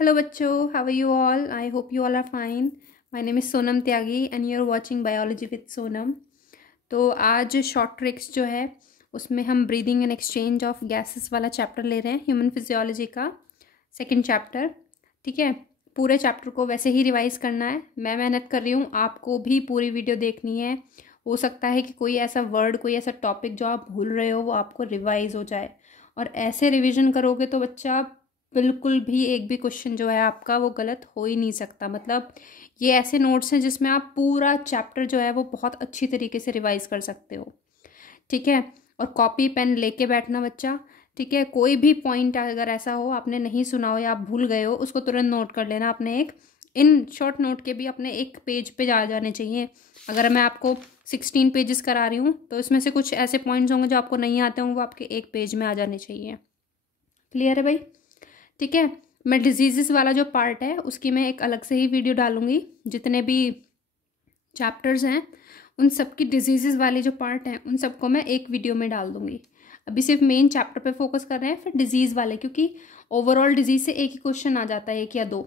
Hello bachcho, how are you all? I hope you all are fine. My name is Sonam Tyagi and you are watching Biology with Sonam. तो आज short tricks जो है उसमें हम breathing and exchange of gases वाला chapter ले रहे हैं, ह्यूमन फिजियोलॉजी का सेकंड चैप्टर। ठीक है, पूरे चैप्टर को वैसे ही रिवाइज करना है। मैं मेहनत कर रही हूँ, आपको भी पूरी वीडियो देखनी है। हो सकता है कि कोई ऐसा वर्ड, कोई ऐसा टॉपिक जो आप भूल रहे हो वो आपको रिवाइज हो जाए, और ऐसे रिवीजन करोगे तो बच्चा बिल्कुल भी एक भी क्वेश्चन जो है आपका वो गलत हो ही नहीं सकता। मतलब ये ऐसे नोट्स हैं जिसमें आप पूरा चैप्टर जो है वो बहुत अच्छी तरीके से रिवाइज कर सकते हो। ठीक है, और कॉपी पेन लेके बैठना बच्चा। ठीक है, कोई भी पॉइंट अगर ऐसा हो आपने नहीं सुना हो या आप भूल गए हो, उसको तुरंत नोट कर लेना। अपने एक इन शॉर्ट नोट के भी अपने एक पेज पे जा जाने चाहिए। अगर मैं आपको 16 पेजेस करा रही हूँ तो इसमें से कुछ ऐसे पॉइंट्स होंगे जो आपको नहीं आते होंगे, वो आपके एक पेज में आ जाने चाहिए। क्लियर है भाई? ठीक है, मैं डिजीज़ वाला जो पार्ट है उसकी मैं एक अलग से ही वीडियो डालूंगी। जितने भी चैप्टर्स हैं उन सब की डिजीज़ वाली जो पार्ट हैं उन सबको मैं एक वीडियो में डाल दूंगी। अभी सिर्फ मेन चैप्टर पे फोकस कर रहे हैं, फिर डिजीज़ वाले, क्योंकि ओवरऑल डिजीज़ से एक ही क्वेश्चन आ जाता है, एक या दो।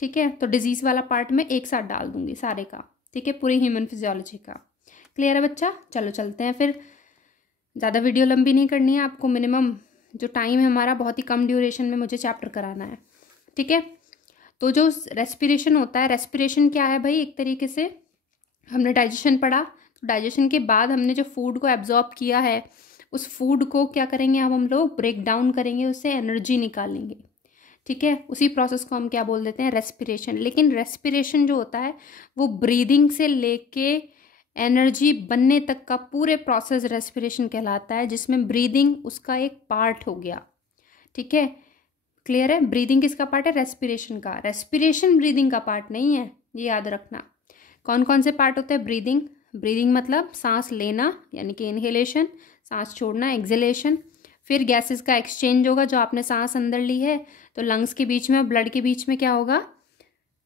ठीक है, तो डिजीज़ वाला पार्ट मैं एक साथ डाल दूंगी सारे का। ठीक है, पूरी ह्यूमन फिजियोलॉजी का। क्लियर है बच्चा? चलो चलते हैं फिर। ज़्यादा वीडियो लंबी नहीं करनी है आपको। मिनिमम जो टाइम है हमारा बहुत ही कम ड्यूरेशन में मुझे चैप्टर कराना है। ठीक है, तो जो रेस्पिरेशन होता है, रेस्पिरेशन क्या है भाई? एक तरीके से हमने डाइजेशन पढ़ा, तो डाइजेशन के बाद हमने जो फूड को एब्जॉर्ब किया है उस फूड को क्या करेंगे, अब हम लोग ब्रेक डाउन करेंगे, उससे एनर्जी निकालेंगे। ठीक है, उसी प्रोसेस को हम क्या बोल देते हैं? रेस्पिरेशन। लेकिन रेस्पिरेशन जो होता है वो ब्रीदिंग से लेके एनर्जी बनने तक का पूरे प्रोसेस रेस्पिरेशन कहलाता है, जिसमें ब्रीदिंग उसका एक पार्ट हो गया। ठीक है, क्लियर है? ब्रीदिंग किसका पार्ट है? रेस्पिरेशन का। रेस्पिरेशन ब्रीदिंग का पार्ट नहीं है, ये याद रखना। कौन कौन से पार्ट होते हैं? ब्रीदिंग, ब्रीदिंग मतलब सांस लेना यानी कि इनहेलेशन, सांस छोड़ना एक्सहेलेशन। फिर गैसेस का एक्सचेंज होगा, जो आपने सांस अंदर ली है तो लंग्स के बीच में और ब्लड के बीच में क्या होगा?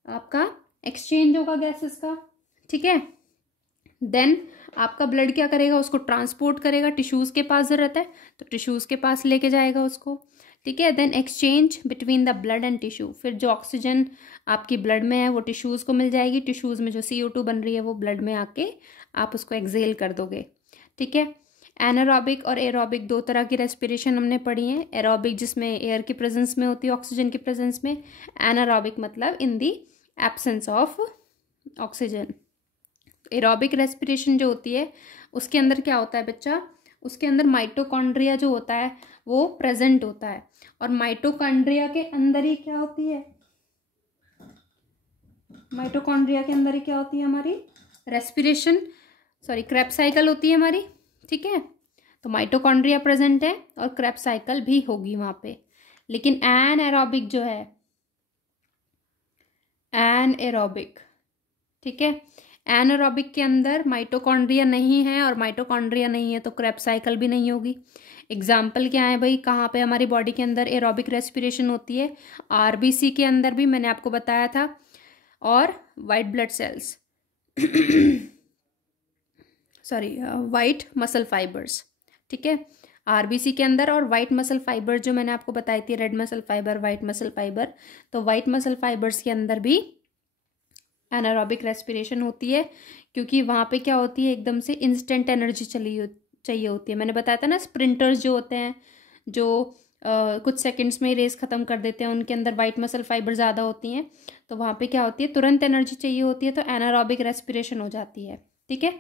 आपका एक्सचेंज होगा गैसेस का। ठीक है, देन आपका ब्लड क्या करेगा? उसको ट्रांसपोर्ट करेगा। टिश्यूज़ के पास ज़रूरत है तो टिश्यूज़ के पास लेके जाएगा उसको। ठीक है, then exchange between the blood and tissue. फिर जो ऑक्सीजन आपकी ब्लड में है वो टिश्यूज़ को मिल जाएगी। टिश्यूज़ में जो CO2 बन रही है वो ब्लड में आके आप उसको एक्सहेल कर दोगे। ठीक है, एनारोबिक और एरोबिक दो तरह की रेस्पिरेशन हमने पढ़ी है। एरोबिक जिसमें एयर की प्रेजेंस में होती है, ऑक्सीजन की प्रेजेंस में। एनारोबिक मतलब in the absence of oxygen. Aerobic respiration जो होती है उसके अंदर क्या होता है बच्चा? उसके अंदर माइटोकॉन्ड्रिया जो होता है वो प्रेजेंट होता है, और माइटोकॉन्ड्रिया के अंदर ही क्या होती है? माइटोकॉन्ड्रिया के अंदर ही क्या होती है हमारी? रेस्पिरेशन, सॉरी क्रेब्स साइकिल होती है हमारी। ठीक है, तो माइटोकॉन्ड्रिया प्रेजेंट है और क्रेब्स साइकिल भी होगी वहां पे। लेकिन एनाएरोबिक जो है, एनाएरोबिक, ठीक है, एनारोबिक के अंदर माइटोकॉन्ड्रिया नहीं है, और माइटोकॉन्ड्रिया नहीं है तो क्रेब्स साइकिल भी नहीं होगी। एग्जाम्पल क्या है भाई? कहाँ पे हमारी बॉडी के अंदर एरोबिक रेस्पिरेशन होती है? RBC के अंदर भी मैंने आपको बताया था, और white blood cells sorry white muscle fibres. ठीक है, RBC के अंदर और वाइट मसल फाइबर जो मैंने आपको बताई थी, red muscle fibre, white muscle fibre. तो वाइट मसल फाइबर्स के अंदर भी एनारोबिक रेस्पिरेशन होती है, क्योंकि वहाँ पे क्या होती है? एकदम से इंस्टेंट एनर्जी चाहिए होती है। मैंने बताया था ना, स्प्रिंटर्स जो होते हैं जो कुछ सेकंड्स में रेस ख़त्म कर देते हैं, उनके अंदर वाइट मसल फाइबर ज़्यादा होती हैं, तो वहाँ पे क्या होती है? तुरंत एनर्जी चाहिए होती है, तो एनारोबिक रेस्पिरेशन हो जाती है। ठीक है,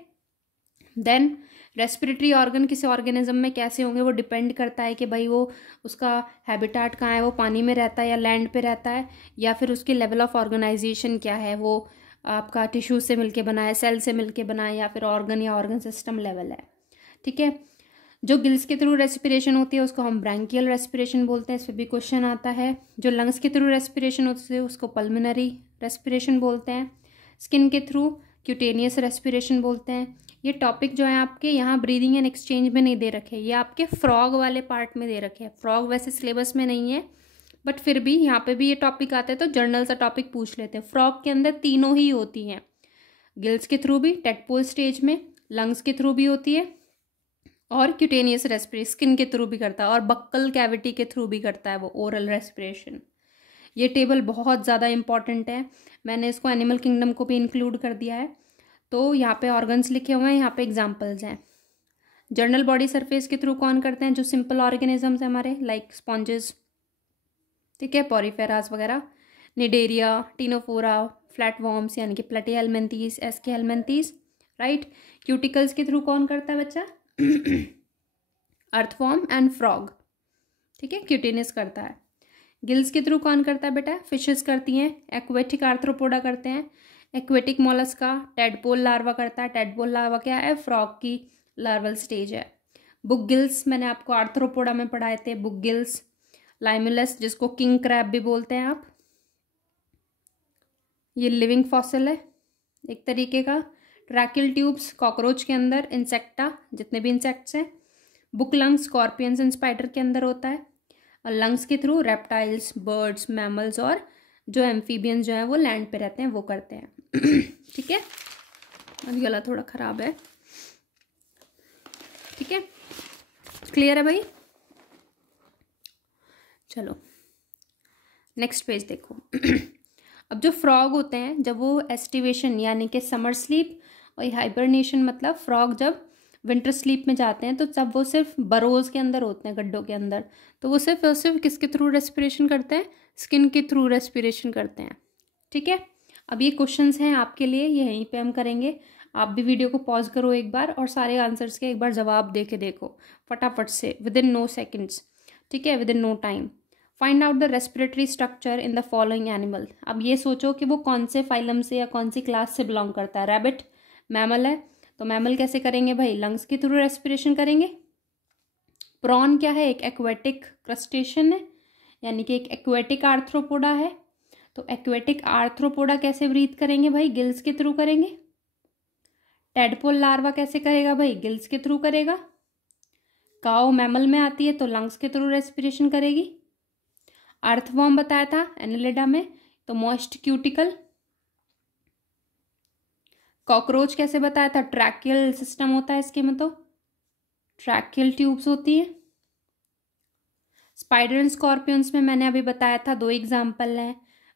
देन रेस्पिरेटरी ऑर्गन किसी ऑर्गेनिज्म में कैसे होंगे वो डिपेंड करता है कि भाई वो उसका हैबिटाट कहाँ है, वो पानी में रहता है या लैंड पे रहता है, या फिर उसकी लेवल ऑफ ऑर्गेनाइजेशन क्या है, वो आपका टिश्यू से मिलके बना है, सेल से मिलके बना है, या फिर ऑर्गन या ऑर्गन सिस्टम लेवल है। ठीक है, जो गिल्स के थ्रू रेस्पिरेशन होती है उसको हम ब्रैंकियल रेस्पिरेशन बोलते हैं, इस पर भी क्वेश्चन आता है। जो लंग्स के थ्रू रेस्पिरेशन होती है उसको पल्मोनरी रेस्पिरेशन बोलते हैं। स्किन के थ्रू क्यूटेनियस रेस्पिरेशन बोलते हैं। ये टॉपिक जो है आपके यहाँ ब्रीदिंग एंड एक्सचेंज में नहीं दे रखे, ये आपके फ्रॉग वाले पार्ट में दे रखे हैं। फ्रॉग वैसे सिलेबस में नहीं है, बट फिर भी यहाँ पे भी ये टॉपिक आते हैं तो जर्नल सा टॉपिक पूछ लेते हैं। फ्रॉग के अंदर तीनों ही होती हैं, गिल्स के थ्रू भी टेडपोल स्टेज में, लंग्स के थ्रू भी होती है, और क्यूटेनियस रेस्पिरेशन स्किन के थ्रू भी करता है, और बक्कल कैविटी के थ्रू भी करता है वो ओरल रेस्पिरेशन। ये टेबल बहुत ज़्यादा इंपॉर्टेंट है, मैंने इसको एनिमल किंगडम को भी इंक्लूड कर दिया है। तो यहाँ पे ऑर्गन्स लिखे हुए हैं, यहाँ पे एग्जाम्पल्स हैं। जर्नल बॉडी सरफेस के थ्रू कौन करते हैं? जो सिंपल ऑर्गेनिजम्स हैं हमारे, लाइक स्पॉन्जेस, ठीक है, पॉरीफेरास वगैरह, निडेरिया, टीनोफोरा, फ्लैटवॉर्म्स यानी कि प्लेटीहेल्मिन्थीस, एस्कीहेल्मिन्थीस, राइट। क्यूटिकल्स के थ्रू कौन करता है बच्चा? अर्थवॉर्म एंड फ्रॉग, ठीक है, क्यूटिनस करता है। गिल्स के थ्रू कौन करता है बेटा? फिशेस करती हैं। एक्वेटिक आर्थ्रोपोडा करते हैं। एक्वेटिक मोलस्का, टेडपोल लार्वा करता है। टेडपोल लार्वा क्या है? फ्रॉग की लार्वल स्टेज है। बुक गिल्स मैंने आपको आर्थ्रोपोडा में पढ़ाए थे, बुक गिल्स। लाइमुलस जिसको किंग क्रैब भी बोलते हैं आप, ये लिविंग फॉसिल है एक तरीके का। ट्रैकिल ट्यूब्स कॉकरोच के अंदर, इंसेक्टा जितने भी इंसेक्ट्स हैं। Book lungs scorpions and spider के अंदर होता है। और लंग्स के थ्रू रेप्टाइल्स, बर्ड्स, मैमल्स और जो एम्फीबियंस जो हैं वो लैंड पे रहते हैं वो करते हैं। ठीक है, अभी गला थोड़ा ख़राब है, ठीक है, क्लियर है भाई? चलो नेक्स्ट पेज देखो। अब जो फ्रॉग होते हैं, जब वो एस्टिवेशन यानी कि समर स्लीप और हाइबरनेशन, मतलब फ्रॉग जब विंटर स्लीप में जाते हैं तो तब वो सिर्फ बरोज के अंदर होते हैं, गड्ढों के अंदर। तो वो सिर्फ और सिर्फ किसके थ्रू रेस्पिरेशन करते हैं? स्किन के थ्रू रेस्पिरेशन करते हैं, ठीक है। अब ये क्वेश्चंस हैं आपके लिए, ये यहीं पे हम करेंगे। आप भी वीडियो को पॉज करो एक बार और सारे आंसर्स के एक बार जवाब दे के देखो फटाफट से, विद इन नो सेकेंड्स, ठीक है, within no time. Find out the respiratory structure in the following animal. अब ये सोचो कि वो कौन से फाइलम से या कौन सी क्लास से बिलोंग करता है। रैबिट मैमल है, तो मैमल कैसे करेंगे भाई? लंग्स के थ्रू रेस्पिरेशन करेंगे। प्रॉन क्या है? एक एक्वेटिक क्रस्टेशियन है, यानी कि एक एक्वेटिक आर्थ्रोपोडा है। तो एक्वेटिक आर्थ्रोपोडा कैसे ब्रीथ करेंगे भाई? गिल्स के थ्रू करेंगे। टेडपोल लार्वा कैसे करेगा भाई? गिल्स के थ्रू करेगा। काऊ मैमल में आती है तो लंग्स के थ्रू रेस्पिरेशन करेगी। अर्थवॉर्म बताया था एनिलिडा में, तो मॉइस्ट क्यूटिकल। कॉकरोच कैसे बताया था? ट्रैकियल सिस्टम होता है इसके में, तो ट्रैकियल ट्यूब्स होती है। स्पाइडर एंड स्कॉर्पियंस में मैंने अभी बताया था, दो एग्जाम्पल हैं,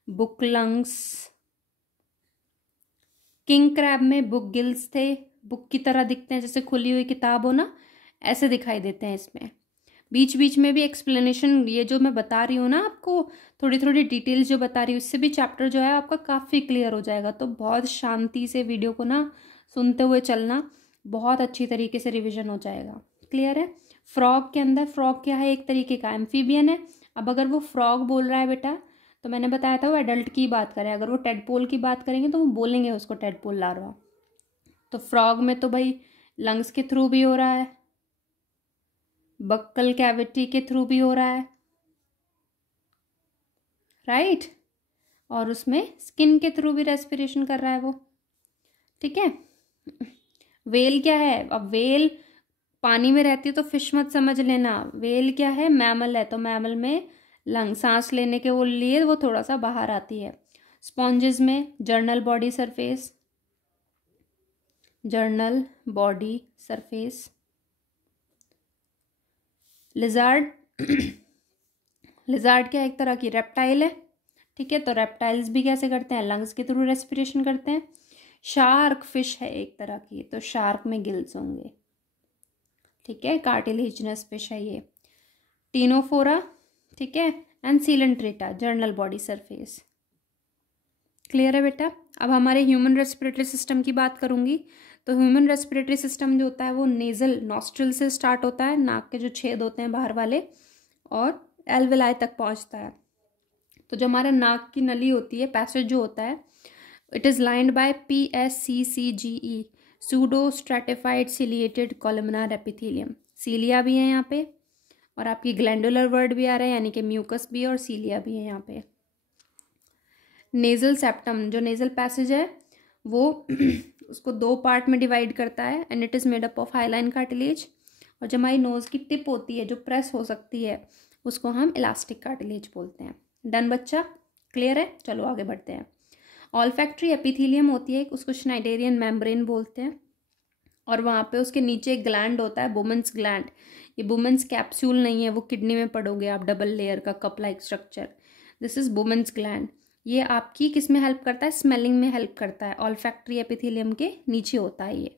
बुक लंग्स। किंग क्रैब में बुक गिल्स थे, बुक की तरह दिखते हैं, जैसे खुली हुई किताब हो ना, ऐसे दिखाई देते हैं इसमें। बीच बीच में भी एक्सप्लेनेशन, ये जो मैं बता रही हूँ ना आपको, थोड़ी थोड़ी डिटेल्स जो बता रही हूँ, इससे भी चैप्टर जो है आपका काफ़ी क्लियर हो जाएगा। तो बहुत शांति से वीडियो को ना सुनते हुए चलना, बहुत अच्छी तरीके से रिविजन हो जाएगा। क्लियर है? फ्रॉग के अंदर, फ्रॉग क्या है? एक तरीके का एम्फीबियन है। अब अगर वो फ्रॉग बोल रहा है बेटा, तो मैंने बताया था वो एडल्ट की बात करें, अगर वो टेडपोल की बात करेंगे तो वो बोलेंगे उसको टेडपोल लार्वा। तो फ्रॉग में तो भाई लंग्स के थ्रू भी हो रहा है, बक्कल कैविटी के थ्रू भी हो रहा है, राइट, और उसमें स्किन के थ्रू भी रेस्पिरेशन कर रहा है वो, ठीक है। वेल क्या है? अब वेल पानी में रहती है तो फिश मत समझ लेना। वेल क्या है? मैमल है, तो मैमल में लंग, सांस लेने के वो लिए वो थोड़ा सा बाहर आती है। स्पॉन्जेस में journal body surface, journal body surface. Lizard, lizard क्या? एक तरह की रेप्टाइल है, ठीक है, तो रेप्टाइल्स भी कैसे करते हैं? लंग्स के थ्रू रेस्पिरेशन करते हैं। शार्क फिश है एक तरह की, तो शार्क में गिल्स होंगे, ठीक है, कार्टिलेजिनस फिश है ये। टीनोफोरा, ठीक है, and Coelenterata journal body surface. Clear है बेटा? अब हमारे ह्यूमन रेस्पिरेटरी सिस्टम की बात करूंगी। तो ह्यूमन रेस्पिरेटरी सिस्टम जो होता है वो नेजल नॉस्ट्रल से स्टार्ट होता है, नाक के जो छेद होते हैं बाहर वाले, और एल्वेलाई तक पहुंचता है। तो जो हमारा नाक की नली होती है, पैसेज जो होता है, it is lined by PSCCGE, pseudo stratified ciliated columnar epithelium. Cilia भी है यहाँ पे, और आपकी ग्लैंडुलर वर्ड भी आ रहा है, यानी कि म्यूकस भी और सीलिया भी है यहाँ पे। नेजल सेप्टम, जो नेजल पैसेज है वो उसको दो पार्ट में डिवाइड करता है, and it is made up of hyaline cartilage. और जो हमारी नोज़ की टिप होती है जो प्रेस हो सकती है, उसको हम इलास्टिक कार्टिलेज बोलते हैं। डन बच्चा? क्लियर है? चलो आगे बढ़ते हैं। ऑल्फैक्टरी एपिथेलियम होती है, उसको श्नाइडेरियन मेम्ब्रेन बोलते हैं, और वहाँ पे उसके नीचे एक ग्लैंड होता है, बुमेंस ग्लैंड। ये बुमेंस कैप्सूल नहीं है, वो किडनी में पढ़ोगे आप, डबल लेयर का cup like structure. This is women's gland. ये आपकी किस में हेल्प करता है? स्मेलिंग में हेल्प करता है। ऑल्फैक्टरी एपिथेलियम के नीचे होता है ये।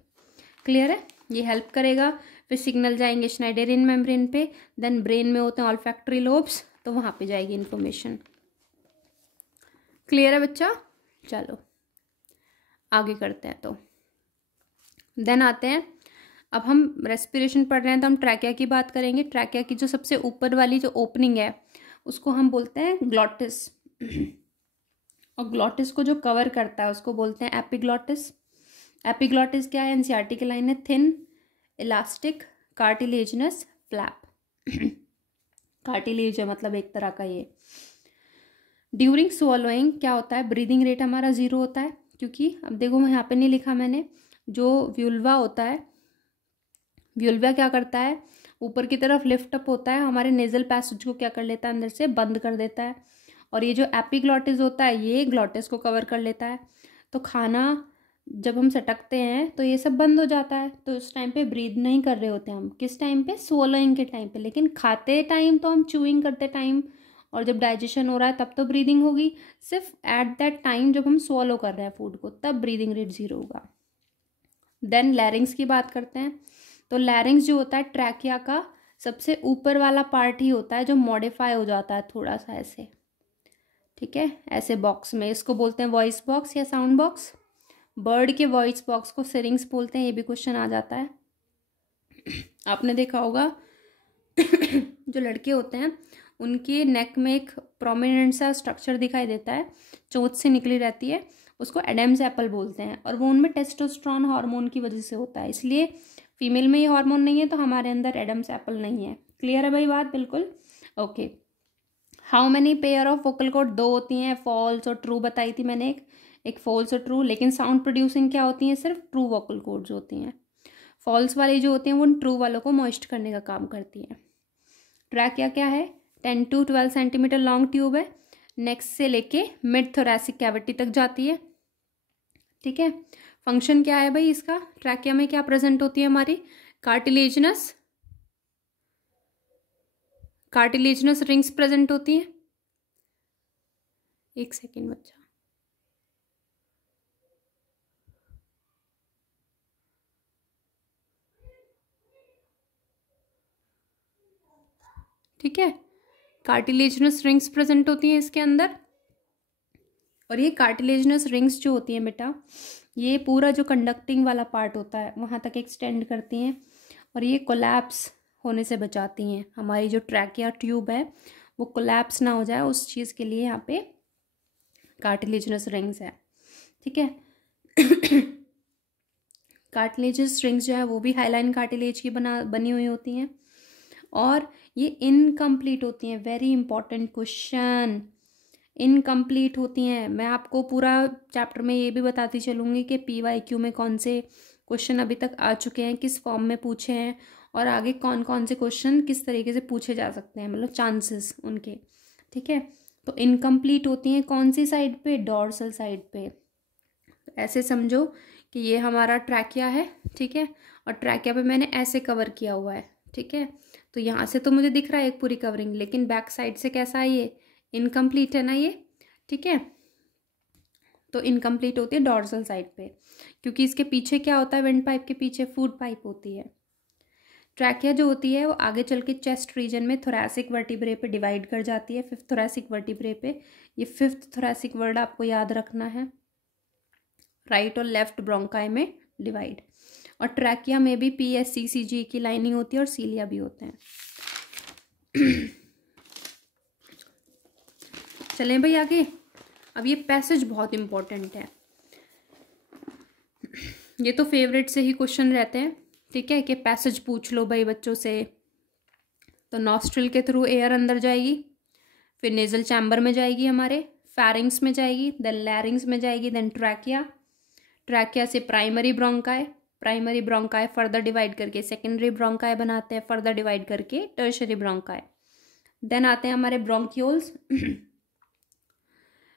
क्लियर है? ये हेल्प करेगा। फिर सिग्नल जाएंगे स्नाइडेरियन मेम्ब्रेन पे, देन ब्रेन में होते हैं ऑल्फैक्टरी लोब्स, तो वहां पे जाएगी इन्फॉर्मेशन। क्लियर है बच्चा? चलो आगे करते हैं। तो देन आते हैं, अब हम रेस्पिरेशन पढ़ रहे हैं तो हम ट्रैकिया की बात करेंगे। ट्रैकिया की जो सबसे ऊपर वाली जो ओपनिंग है उसको हम बोलते हैं ग्लॉटिस, और ग्लॉटिस को जो कवर करता है उसको बोलते हैं एपिग्लॉटिस। एपिग्लॉटिस क्या है? एनसीईआरटी की लाइन है, thin elastic cartilaginous flap. Cartilage है मतलब एक तरह का ये। ड्यूरिंग स्वॉलोइंग क्या होता है? ब्रीदिंग रेट हमारा 0 होता है, क्योंकि अब देखो मैं यहाँ पे नहीं लिखा मैंने, जो व्यूल्वा होता है, व्यूल्वा क्या करता है? ऊपर की तरफ लिफ्ट अप होता है, हमारे नेजल पैसेज को क्या कर लेता है? अंदर से बंद कर देता है। और ये जो एपिग्लॉटिस होता है ये ग्लॉटिस को कवर कर लेता है। तो खाना जब हम सटकते हैं तो ये सब बंद हो जाता है, तो उस टाइम पे ब्रीद नहीं कर रहे होते हम। किस टाइम पे? स्वॉलोइंग के टाइम पे। लेकिन खाते टाइम तो हम च्यूइंग करते टाइम, और जब डाइजेशन हो रहा है तब तो ब्रीदिंग होगी। सिर्फ एट दैट टाइम जब हम स्वॉलो कर रहे हैं फूड को, तब ब्रीदिंग रेट 0 होगा। देन लैरिंग्स की बात करते हैं। तो लैरिंग्स जो होता है ट्रैकिया का सबसे ऊपर वाला पार्ट ही होता है, जो मॉडिफाई हो जाता है थोड़ा सा ऐसे, ठीक है, ऐसे बॉक्स में। इसको बोलते हैं वॉइस बॉक्स या साउंड बॉक्स। बर्ड के वॉइस बॉक्स को सिरिंग्स बोलते हैं। ये भी क्वेश्चन आ जाता है। आपने देखा होगा जो लड़के होते हैं उनके नेक में एक प्रोमिनेंट सा स्ट्रक्चर दिखाई देता है, चोंच से निकली रहती है, उसको एडम्स एप्पल बोलते हैं। और वो उनमें टेस्टोस्टेरोन हार्मोन की वजह से होता है, इसलिए फीमेल में ये हार्मोन नहीं है तो हमारे अंदर एडम्स एप्पल नहीं है। क्लियर है भाई बात? बिल्कुल okay. How many pair of vocal cord? 2 होती हैं, फॉल्स और ट्रू बताई थी मैंने, एक फॉल्स और ट्रू। लेकिन साउंड प्रोड्यूसिंग क्या होती हैं? सिर्फ ट्रू वोकल कॉर्ड्स होती हैं। फॉल्स वाली जो होती हैं वो ट्रू वालों को मॉइस्ट करने का काम करती हैं। ट्रैकिया क्या है? 10 to 12 सेंटीमीटर लॉन्ग ट्यूब है, नेक्स्ट से लेके मिड थोरैसिक कैविटी तक जाती है, ठीक है। फंक्शन क्या है भाई इसका? ट्रैकिया में क्या प्रेजेंट होती है हमारी? कार्टिलेजिनस रिंग्स प्रेजेंट होती हैं। एक सेकेंड बच्चा, ठीक है, कार्टिलेजिनस रिंग्स प्रेजेंट होती हैं इसके अंदर। और ये कार्टिलेजिनस रिंग्स जो होती हैं बेटा, ये पूरा जो कंडक्टिंग वाला पार्ट होता है वहाँ तक एक्सटेंड करती हैं, और ये कोलैप्स होने से बचाती हैं। हमारी जो ट्रैकिया ट्यूब है वो कोलैप्स ना हो जाए, उस चीज़ के लिए यहाँ पे कार्टिलेजिनस रिंग्स है, ठीक है। कार्टिलेजिनस रिंग्स जो है वो भी हाइलाइन कार्टिलेज की बनी हुई होती हैं, और ये इनकम्प्लीट होती हैं। वेरी इंपॉर्टेंट क्वेश्चन, इनकम्प्लीट होती हैं। मैं आपको पूरा चैप्टर में ये भी बताती चलूँगी कि PYQ में कौन से क्वेश्चन अभी तक आ चुके हैं, किस फॉर्म में पूछे हैं, और आगे कौन कौन से क्वेश्चन किस तरीके से पूछे जा सकते हैं, मतलब चांसेस उनके, ठीक है। तो इनकम्प्लीट होती हैं कौन सी साइड पे? डॉर्सल साइड पे। तो ऐसे समझो कि ये हमारा ट्रैकिया है, ठीक है, और ट्रैकिया पे मैंने ऐसे कवर किया हुआ है, ठीक है। तो यहाँ से तो मुझे दिख रहा है एक पूरी कवरिंग, लेकिन बैक साइड से कैसा है? ये इनकम्प्लीट है ना ये, ठीक है। तो इनकम्प्लीट होती है डॉर्सल साइड पे, क्योंकि इसके पीछे क्या होता है? विंड पाइप के पीछे फूड पाइप होती है। ट्रैकिया जो होती है वो आगे चल के चेस्ट रीजन में थोरैसिक वर्टिब्रे पे डिवाइड कर जाती है, 5th थोरैसिक वर्टिब्रे पे। ये 5th थोरैसिक वर्ड आपको याद रखना है, राइट और लेफ्ट ब्रोंकाई में डिवाइड। और ट्रैकिया में भी PSCCG की लाइनिंग होती है और सीलिया भी होते हैं। चलें भाई आगे। अब ये पैसेज बहुत इंपॉर्टेंट है, ये तो फेवरेट से ही क्वेश्चन रहते हैं, ठीक है, कि पैसेज पूछ लो भाई बच्चों से। तो नॉस्ट्रिल के थ्रू एयर अंदर जाएगी, फिर नेजल चैम्बर में जाएगी, हमारे फेरिंग्स में जाएगी, देन लैरिंग्स में जाएगी, देन ट्रैकिया। ट्रैकिया से प्राइमरी ब्रोंकाई फर्दर डिवाइड करके सेकेंडरी ब्रोंकाई बनाते हैं, फर्दर डिवाइड करके टर्शरी ब्रोंकाई। देन आते हैं हमारे ब्रोंक्यूल्स।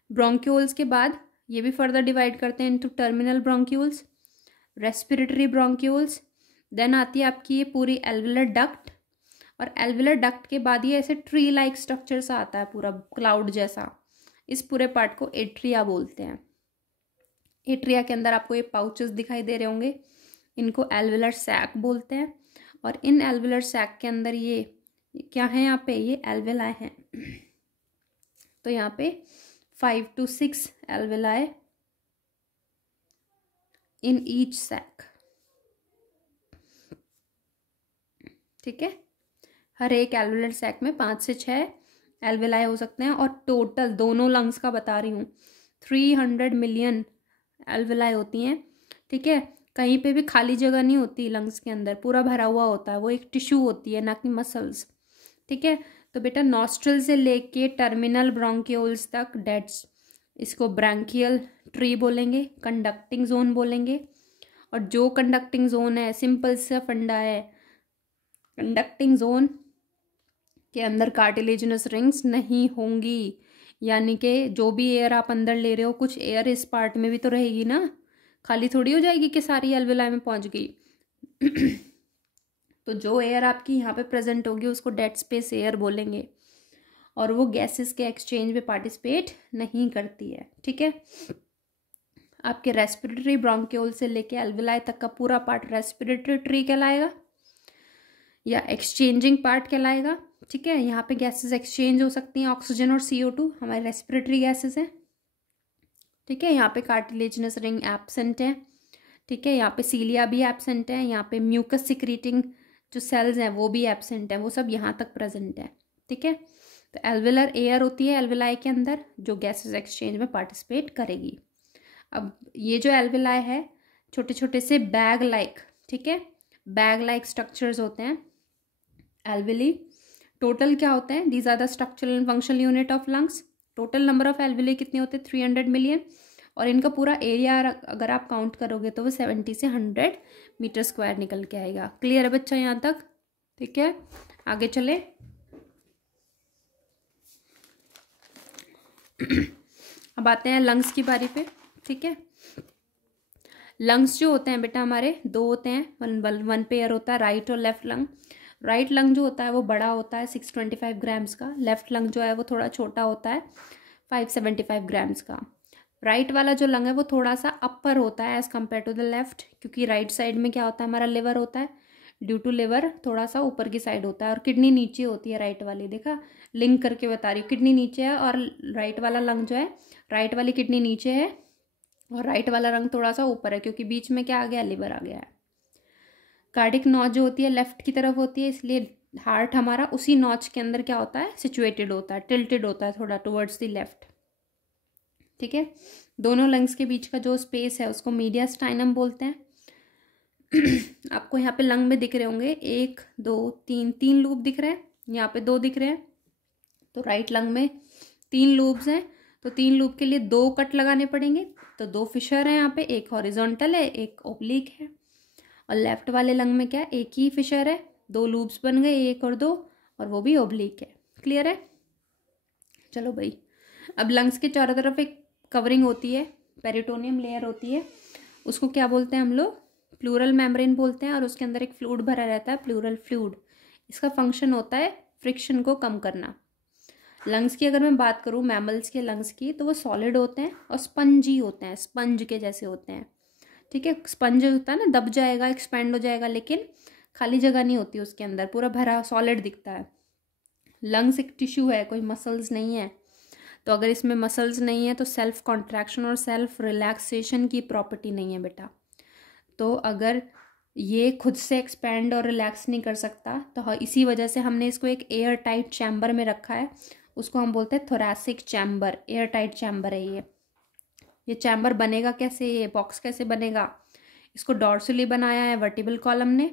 ब्रोंक्यूल्स के बाद ये भी फर्दर डिवाइड करते हैं into terminal bronchioles, respiratory bronchioles. Then आती है आपकी ये पूरी एल्वेलर डक्ट, और एल्विलर डक्ट के बाद ये ऐसे ट्री लाइक स्ट्रक्चर सा आता है, पूरा क्लाउड जैसा। इस पूरे पार्ट को एट्रिया बोलते हैं। एट्रिया के अंदर आपको ये पाउचेस दिखाई दे रहे होंगे, इनको एल्विलर सैक बोलते हैं। और इन एल्विलर सैक के अंदर ये क्या है, यहाँ पे ये एल्विलाई हैं। तो यहाँ पे 5 to 6 alveoli in each sac. ठीक है, हर एक एल्विलर सैक में 5 से 6 एल्विलाई हो सकते हैं। और टोटल दोनों लंग्स का बता रही हूँ 300 मिलियन एल्विलाई होती हैं। ठीक है, कहीं पे भी खाली जगह नहीं होती लंग्स के अंदर, पूरा भरा हुआ होता है, वो एक टिश्यू होती है ना कि मसल्स। ठीक है, तो बेटा नॉस्ट्रल से लेके टर्मिनल ब्रोंकियोल्स तक डेड्स, इसको ब्रैंकियल ट्री बोलेंगे, कंडक्टिंग जोन बोलेंगे। और जो कंडक्टिंग जोन है, सिंपल सा फंडा है, कंडक्टिंग जोन के अंदर कार्टिलेजिनस रिंग्स नहीं होंगी, यानी कि जो भी एयर आप अंदर ले रहे हो, कुछ एयर इस पार्ट में भी तो रहेगी ना, खाली थोड़ी हो जाएगी कि सारी एल्विलाई में पहुंच गई। तो जो एयर आपकी यहाँ पे प्रेजेंट होगी उसको डेड स्पेस एयर बोलेंगे, और वो गैसेस के एक्सचेंज में पार्टिसिपेट नहीं करती है। ठीक है, आपके रेस्पिरेटरी ब्रोंक्यूल से लेके एल्विलाई तक का पूरा पार्ट रेस्पिरेटरी ट्री कहलाएगा या एक्सचेंजिंग पार्ट कहलाएगा। ठीक है, यहाँ पे गैसेस एक्सचेंज हो सकती हैं, ऑक्सीजन और CO2 हमारे रेस्पिरेटरी गैसेस हैं। ठीक है, यहाँ पे कार्टिलेजिनस रिंग एब्सेंट है। ठीक है, यहाँ पे सीलिया भी एब्सेंट है, यहाँ पे म्यूकस सिक्रीटिंग जो सेल्स हैं वो भी एब्सेंट है, वो सब यहाँ तक प्रेजेंट है। ठीक है, तो एल्विलर एयर होती है एल्विलाई के अंदर जो गैसेस एक्सचेंज में पार्टिसिपेट करेगी। अब ये जो एल्विलाई है छोटे छोटे से बैग लाइक, ठीक है, बैग लाइक स्ट्रक्चर्स होते हैं एल्विली। टोटल क्या होते हैं, these are the structural and functional unit of lungs. Total number of alveoli कितने होते हैं, 300 मिलियन। और इनका पूरा एरिया अगर आप काउंट करोगे तो वो 70 से 100 मीटर स्क्वायर निकल के आएगा। क्लियर है बच्चा यहाँ तक? ठीक है, आगे चले। अब आते हैं लंग्स की बारी पे। ठीक है, लंग्स जो होते हैं बेटा हमारे दो होते हैं, वन पेयर होता है, राइट और लेफ्ट लंग। राइट लंग जो होता है वो बड़ा होता है 625 ग्राम्स का, लेफ्ट लंग जो है वो थोड़ा छोटा होता है 575 ग्राम्स का। राइट वाला जो लंग है वो थोड़ा सा अपर होता है as compare to the left, क्योंकि राइट साइड में क्या होता है हमारा लिवर होता है, ड्यू टू लिवर थोड़ा सा ऊपर की साइड होता है, और किडनी नीचे होती है राइट वाली। देखा, लिंक करके बता रही हूँ, किडनी नीचे है और राइट वाला लंग जो है, राइट वाली किडनी नीचे है और राइट वाला रंग थोड़ा सा ऊपर है, क्योंकि बीच में क्या आ गया, लिवर आ गया है। कार्डिक नॉच जो होती है लेफ्ट की तरफ होती है, इसलिए हार्ट हमारा उसी नॉच के अंदर क्या होता है, सिचुएटेड होता है, टिल्टेड होता है थोड़ा टुवर्ड्स द लेफ्ट। ठीक है, दोनों लंग्स के बीच का जो स्पेस है उसको मीडियास्टाइनम बोलते हैं। आपको यहाँ पे लंग में दिख रहे होंगे 1 2 3 लूप दिख रहे हैं, यहाँ पे 2 दिख रहे हैं। तो राइट लंग में 3 लूप्स हैं, तो 3 लूप के लिए 2 कट लगाने पड़ेंगे। तो 2 फिशर हैं यहाँ पे, एक हॉरिजॉन्टल है एक ओब्लिक है। और लेफ्ट वाले लंग में क्या, एक ही फिशर है, 2 लूप्स बन गए, 1 और 2, और वो भी ओब्लिक है। क्लियर है? चलो भाई, अब लंग्स के चारों तरफ एक कवरिंग होती है, पेरिटोनियम लेयर होती है, उसको क्या बोलते हैं हम लोग, प्लूरल मेम्ब्रेन बोलते हैं। और उसके अंदर एक फ्लूइड भरा रहता है, प्लूरल फ्लूइड। इसका फंक्शन होता है फ्रिक्शन को कम करना। लंग्स की अगर मैं बात करूँ मैमल्स के लंग्स की, तो वो सॉलिड होते हैं और स्पंजी होते हैं, स्पंज के जैसे होते हैं। ठीक है, स्पंज होता है ना, दब जाएगा एक्सपेंड हो जाएगा, लेकिन खाली जगह नहीं होती उसके अंदर, पूरा भरा सॉलिड दिखता है। लंग्स एक टिश्यू है, कोई मसल्स नहीं है। तो अगर इसमें मसल्स नहीं है तो सेल्फ कॉन्ट्रैक्शन और सेल्फ रिलैक्सेशन की प्रॉपर्टी नहीं है बेटा। तो अगर ये खुद से एक्सपेंड और रिलैक्स नहीं कर सकता, तो इसी वजह से हमने इसको एक एयर टाइट चैम्बर में रखा है, उसको हम बोलते हैं thoracic chamber. Air tight chamber है ये चैम्बर बनेगा कैसे, ये बॉक्स कैसे बनेगा, इसको डॉर्सली बनाया है वर्टिबल कॉलम ने,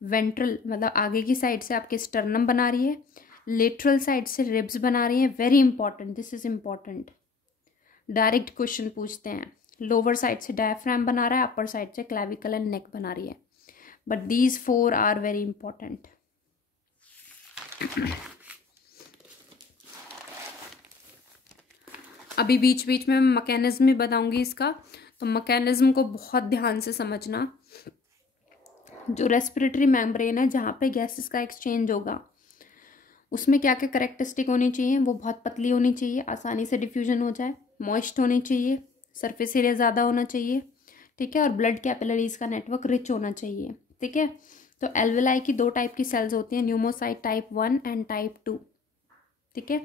वेंट्रल मतलब आगे की साइड से आपके स्टर्नम बना रही है, लेटरल साइड से रिब्स बना रही है। Very important, this is important, direct question पूछते हैं। लोअर साइड से डायफ्राम बना रहा है, अपर साइड से क्लैविकल एंड नेक बना रही है। But these 4 are very important. अभी बीच बीच में मैकेनिज्म भी बताऊंगी इसका, तो मैकेनिज्म को बहुत ध्यान से समझना। जो रेस्पिरेटरी मेम्ब्रेन है जहाँ पे गैसेस का एक्सचेंज होगा, उसमें क्या क्या करेक्टरिस्टिक होनी चाहिए, वो बहुत पतली होनी चाहिए, आसानी से डिफ्यूजन हो जाए, मॉइस्ट होनी चाहिए, सरफेस एरिया ज़्यादा होना चाहिए, ठीक है, और ब्लड कैपिलरीज का नेटवर्क रिच होना चाहिए, ठीक है। तो एल्वेलाई की 2 टाइप की सेल्स होती हैं, न्यूमोसाइट टाइप 1 एंड टाइप 2, ठीक है।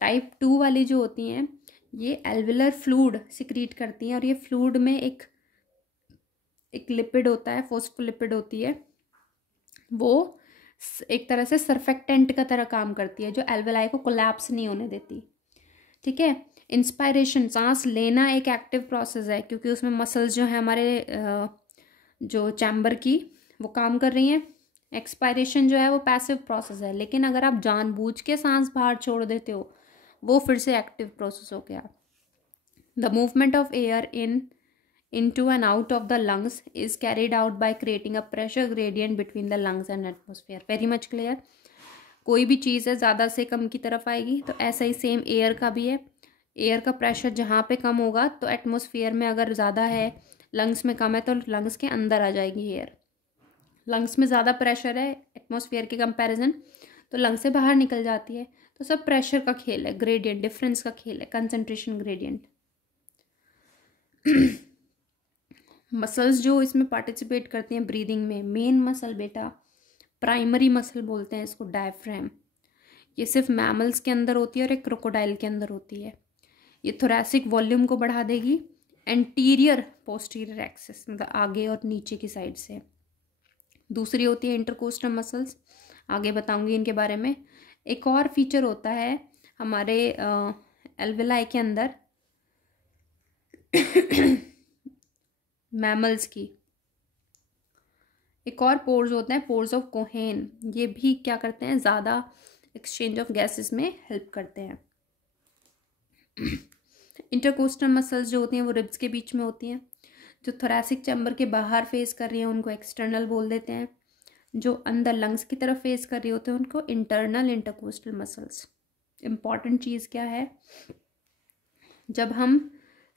टाइप 2 वाली जो होती हैं ये एल्वेलर फ्लूइड सिक्रीट करती हैं, और ये फ्लूइड में एक लिपिड होता है, फोस्फोलिपिड होती है, वो एक तरह से सरफेक्टेंट का तरह काम करती है, जो एल्वेलाई को कोलैप्स नहीं होने देती, ठीक है। इंस्पायरेशन, सांस लेना एक एक्टिव प्रोसेस है, क्योंकि उसमें मसल्स जो है हमारे जो चैम्बर की वो काम कर रही हैं। एक्सपायरेशन जो है वो पैसिव प्रोसेस है, लेकिन अगर आप जानबूझ के सांस बाहर छोड़ देते हो वो फिर से एक्टिव प्रोसेस हो गया। The movement of air into and out of the lungs is carried out by creating a pressure gradient between the lungs and atmosphere. Very much clear? कोई भी चीज़ है ज़्यादा से कम की तरफ आएगी, तो ऐसा ही सेम एयर का भी है। एयर का प्रेशर जहाँ पे कम होगा तो एटमॉस्फेयर में अगर ज़्यादा है, लंग्स में कम है तो लंग्स के अंदर आ जाएगी एयर। लंग्स में ज़्यादा प्रेशर है एटमॉस्फेयर के कंपैरिजन, तो लंग्स से बाहर निकल जाती है। तो सब प्रेशर का खेल है, ग्रेडियंट डिफरेंस का खेल है, कंसंट्रेशन ग्रेडियंट। मसल्स जो इसमें पार्टिसिपेट करती हैं ब्रीदिंग में, मेन मसल बेटा प्राइमरी मसल बोलते हैं इसको, डायफ्राम। ये सिर्फ मैमल्स के अंदर होती है और एक क्रोकोडाइल के अंदर होती है। ये थोरैसिक वॉल्यूम को बढ़ा देगी एंटीरियर पोस्टीरियर एक्सिस, मतलब आगे और नीचे की साइड से। दूसरी होती है इंटरकोस्टल मसल्स, आगे बताऊंगी इनके बारे में। एक और फीचर होता है हमारे एल्वेलाई के अंदर मैमल्स की, एक और पोर्स होते हैं, पोर्स ऑफ कोहेन। ये भी क्या करते हैं, ज़्यादा एक्सचेंज ऑफ गैसेस में हेल्प करते हैं। इंटरकोस्टल मसल्स जो होती हैं वो रिब्स के बीच में होती हैं। जो थोरैसिक चैम्बर के बाहर फेस कर रही हैं उनको एक्सटर्नल बोल देते हैं, जो अंदर लंग्स की तरफ फेस कर रही होते हैं उनको इंटरनल इंटरकोस्टल मसल्स। इम्पॉर्टेंट चीज़ क्या है, जब हम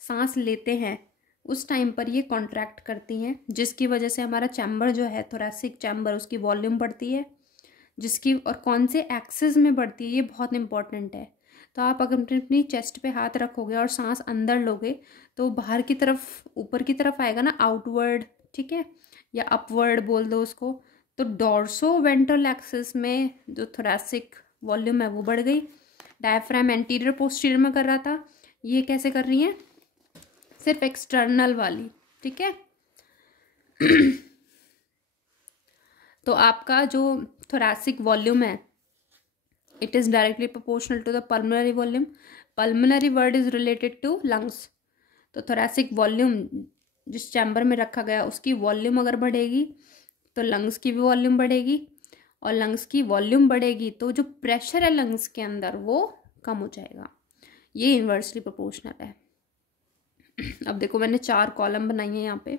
सांस लेते हैं उस टाइम पर ये कॉन्ट्रैक्ट करती हैं, जिसकी वजह से हमारा चैम्बर जो है थोरैसिक चैम्बर, उसकी वॉल्यूम बढ़ती है, जिसकी और कौन से एक्सिस में बढ़ती है ये बहुत इंपॉर्टेंट है। तो आप अगर अपनी चेस्ट पे हाथ रखोगे और सांस अंदर लोगे तो बाहर की तरफ, ऊपर की तरफ आएगा ना, आउटवर्ड, ठीक है, या अपवर्ड बोल दो उसको। तो डॉर्सो वेंट्रल एक्सिस में जो थोरैसिक वॉल्यूम है वो बढ़ गई। डायफ्राम एंटीरियर पोस्टीरियर में कर रहा था, ये कैसे कर रही हैं, सिर्फ एक्सटर्नल वाली, ठीक है। तो आपका जो थोरैसिक वॉल्यूम है it is directly proportional to the pulmonary volume. Pulmonary word is related to lungs. तो थोरैसिक वॉल्यूम जिस चैम्बर में रखा गया उसकी वॉल्यूम अगर बढ़ेगी तो लंग्स की भी वॉल्यूम बढ़ेगी, और लंग्स की वॉल्यूम बढ़ेगी तो जो प्रेशर है लंग्स के अंदर वो कम हो जाएगा। ये इन्वर्सली प्रोपोर्शनल है। अब देखो मैंने 4 कॉलम बनाई हैं यहाँ पे,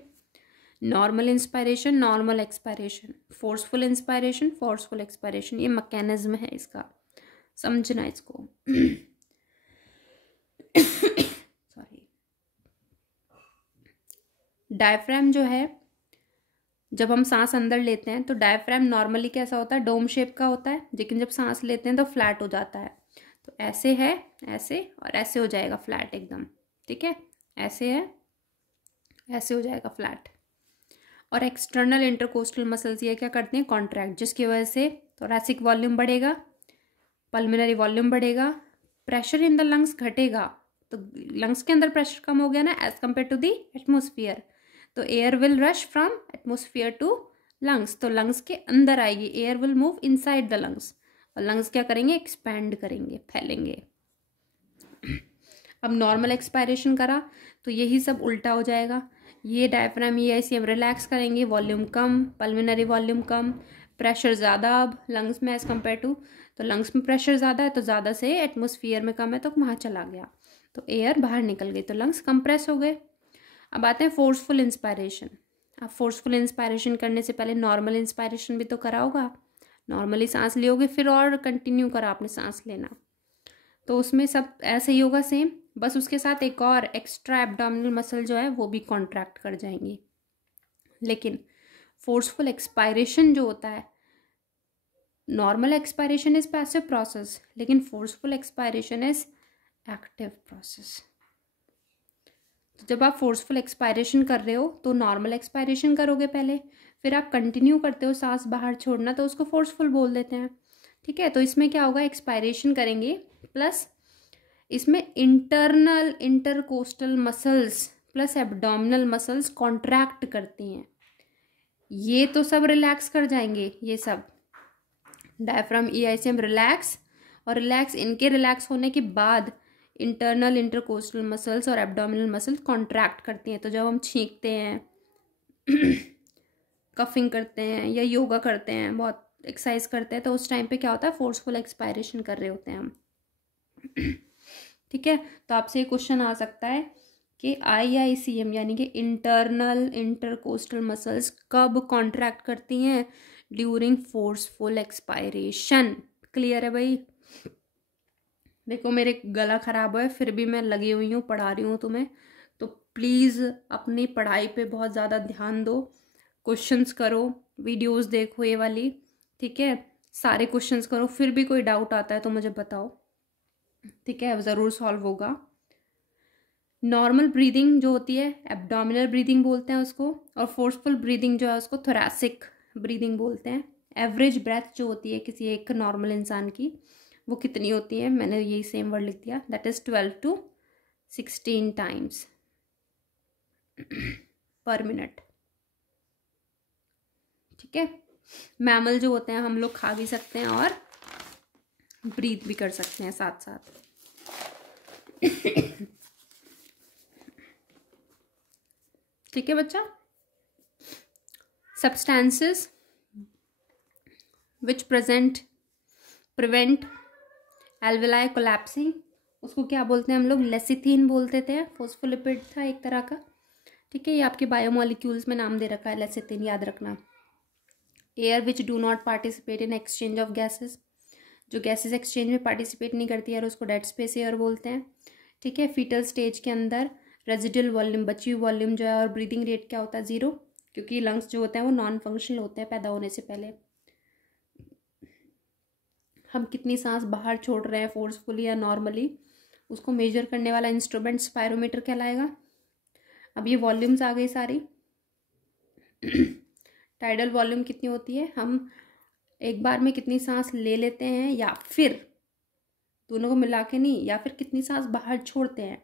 normal inspiration, normal expiration, forceful inspiration, forceful expiration. ये मैकेनिज्म है इसका, समझना इसको। सॉरी। डायफ्राम जो है, जब हम सांस अंदर लेते हैं तो डायफ्राम नॉर्मली कैसा होता है, डोम शेप का होता है, लेकिन जब सांस लेते हैं तो फ्लैट हो जाता है। तो ऐसे है, ऐसे और ऐसे हो जाएगा फ्लैट एकदम, ठीक है, ऐसे है, ऐसे हो जाएगा फ्लैट। और एक्सटर्नल इंटरकोस्टल मसल्स ये क्या करते हैं, कॉन्ट्रैक्ट, जिसकी वजह से थोरैसिक वॉल्यूम बढ़ेगा, पल्मोनरी वॉल्यूम बढ़ेगा, प्रेशर इन द लंग्स घटेगा। तो लंग्स के अंदर प्रेशर कम हो गया ना as compare to the atmosphere, तो air will rush from atmosphere to lungs, तो लंग्स के अंदर आएगी, air will move inside the lungs, और लंग्स क्या करेंगे, एक्सपैंड करेंगे, फैलेंगे। अब नॉर्मल एक्सपायरेशन करा तो यही सब उल्टा हो जाएगा। ये डायफ्राम ये ऐसे हम रिलैक्स करेंगे, वॉल्यूम कम, पल्मोनरी वॉल्यूम कम, प्रेशर ज़्यादा अब लंग्स में एज़ कम्पेयर टू, तो लंग्स में प्रेशर ज़्यादा है तो ज़्यादा से एटमोसफियर में कम है तो वहाँ चला गया, तो एयर बाहर निकल गई, तो लंग्स कंप्रेस हो गए। अब आते हैं फोर्सफुल इंस्पायरेशन। अब फोर्सफुल इंस्पायरेशन करने से पहले नॉर्मल इंस्पायरेशन भी तो करा होगा, नॉर्मली सांस लियोगे फिर और कंटिन्यू करा आपने सांस लेना, तो उसमें सब ऐसे ही होगा सेम, बस उसके साथ एक और एक्स्ट्रा एब्डोमिनल मसल जो है वो भी कॉन्ट्रैक्ट कर जाएंगी। लेकिन फोर्सफुल एक्सपायरेशन जो होता है normal expiration is passive process, लेकिन forceful expiration is active process. तो जब आप फोर्सफुल एक्सपायरेशन कर रहे हो तो नॉर्मल एक्सपायरेशन करोगे पहले, फिर आप कंटिन्यू करते हो सांस बाहर छोड़ना, तो उसको फोर्सफुल बोल देते हैं। ठीक है, तो इसमें क्या होगा, एक्सपायरेशन करेंगे प्लस इसमें internal intercostal muscles plus abdominal muscles contract करती हैं, ये तो सब रिलैक्स कर जाएंगे। ये सब डायफ्राम ईआईसीएम रिलैक्स, और रिलैक्स, इनके रिलैक्स होने के बाद इंटरनल इंटरकोस्टल मसल्स और एब्डोमिनल मसल्स कॉन्ट्रैक्ट करती हैं। तो जब हम छींकते हैं कफिंग करते हैं या योगा करते हैं, बहुत एक्सरसाइज करते हैं, तो उस टाइम पे क्या होता है, फोर्सफुल एक्सपायरेशन कर रहे होते हैं हम। ठीक है, तो आपसे ये क्वेश्चन आ सकता है कि आईआईसीएम यानी कि इंटरनल इंटरकोस्टल मसल्स कब कॉन्ट्रैक्ट करती हैं, ड्यूरिंग फोर्सफुल एक्सपायरेशन। क्लियर है भाई? देखो मेरे गला खराब है, फिर भी मैं लगी हुई हूँ, पढ़ा रही हूँ तुम्हें, तो प्लीज़ अपनी पढ़ाई पे बहुत ज़्यादा ध्यान दो, क्वेश्चंस करो, वीडियोस देखो ये वाली, ठीक है, सारे क्वेश्चंस करो, फिर भी कोई डाउट आता है तो मुझे बताओ, ठीक है, ज़रूर सॉल्व होगा। नॉर्मल ब्रीदिंग जो होती है एब्डोमिनल ब्रीदिंग बोलते हैं उसको, और फोर्सफुल ब्रीदिंग जो है उसको थोरैसिक ब्रीदिंग बोलते हैं। एवरेज ब्रेथ जो होती है किसी एक नॉर्मल इंसान की, वो कितनी होती है, मैंने यही सेम वर्ड लिख दिया, दैट इज 12 to 16 टाइम्स पर मिनट। ठीक है, मैमल जो होते हैं हम लोग खा भी सकते हैं और ब्रीथ भी कर सकते हैं साथ साथ। ठीक है बच्चा, substances which prevent alveoli collapsing, उसको क्या बोलते हैं हम लोग, लेसिथिन बोलते थे, फोस्फोलिपिड था एक तरह का। ठीक है, ये आपके बायोमोलिक्यूल्स में नाम दे रखा है लेसिथिन, याद रखना। Air which do not participate in exchange of gases, जो गैसेस एक्सचेंज में पार्टिसिपेट नहीं करती है और उसको डेड स्पेस एयर बोलते हैं। ठीक है, फीटल स्टेज के अंदर रेजिडुअल वॉल्यूम, बची हुई वॉल्यूम जो है, और ब्रीदिंग रेट क्या होता है, 0, क्योंकि लंग्स जो होते हैं वो नॉन फंक्शनल होते हैं पैदा होने से पहले। हम कितनी सांस बाहर छोड़ रहे हैं फोर्सफुली या नॉर्मली, उसको मेजर करने वाला इंस्ट्रूमेंट स्पायरोमीटर कहलाएगा। अब ये वॉल्यूम्स आ गई सारी। टाइडल वॉल्यूम कितनी होती है, हम एक बार में कितनी सांस ले लेते हैं, या फिर दोनों को मिला के नहीं, या फिर कितनी सांस बाहर छोड़ते हैं,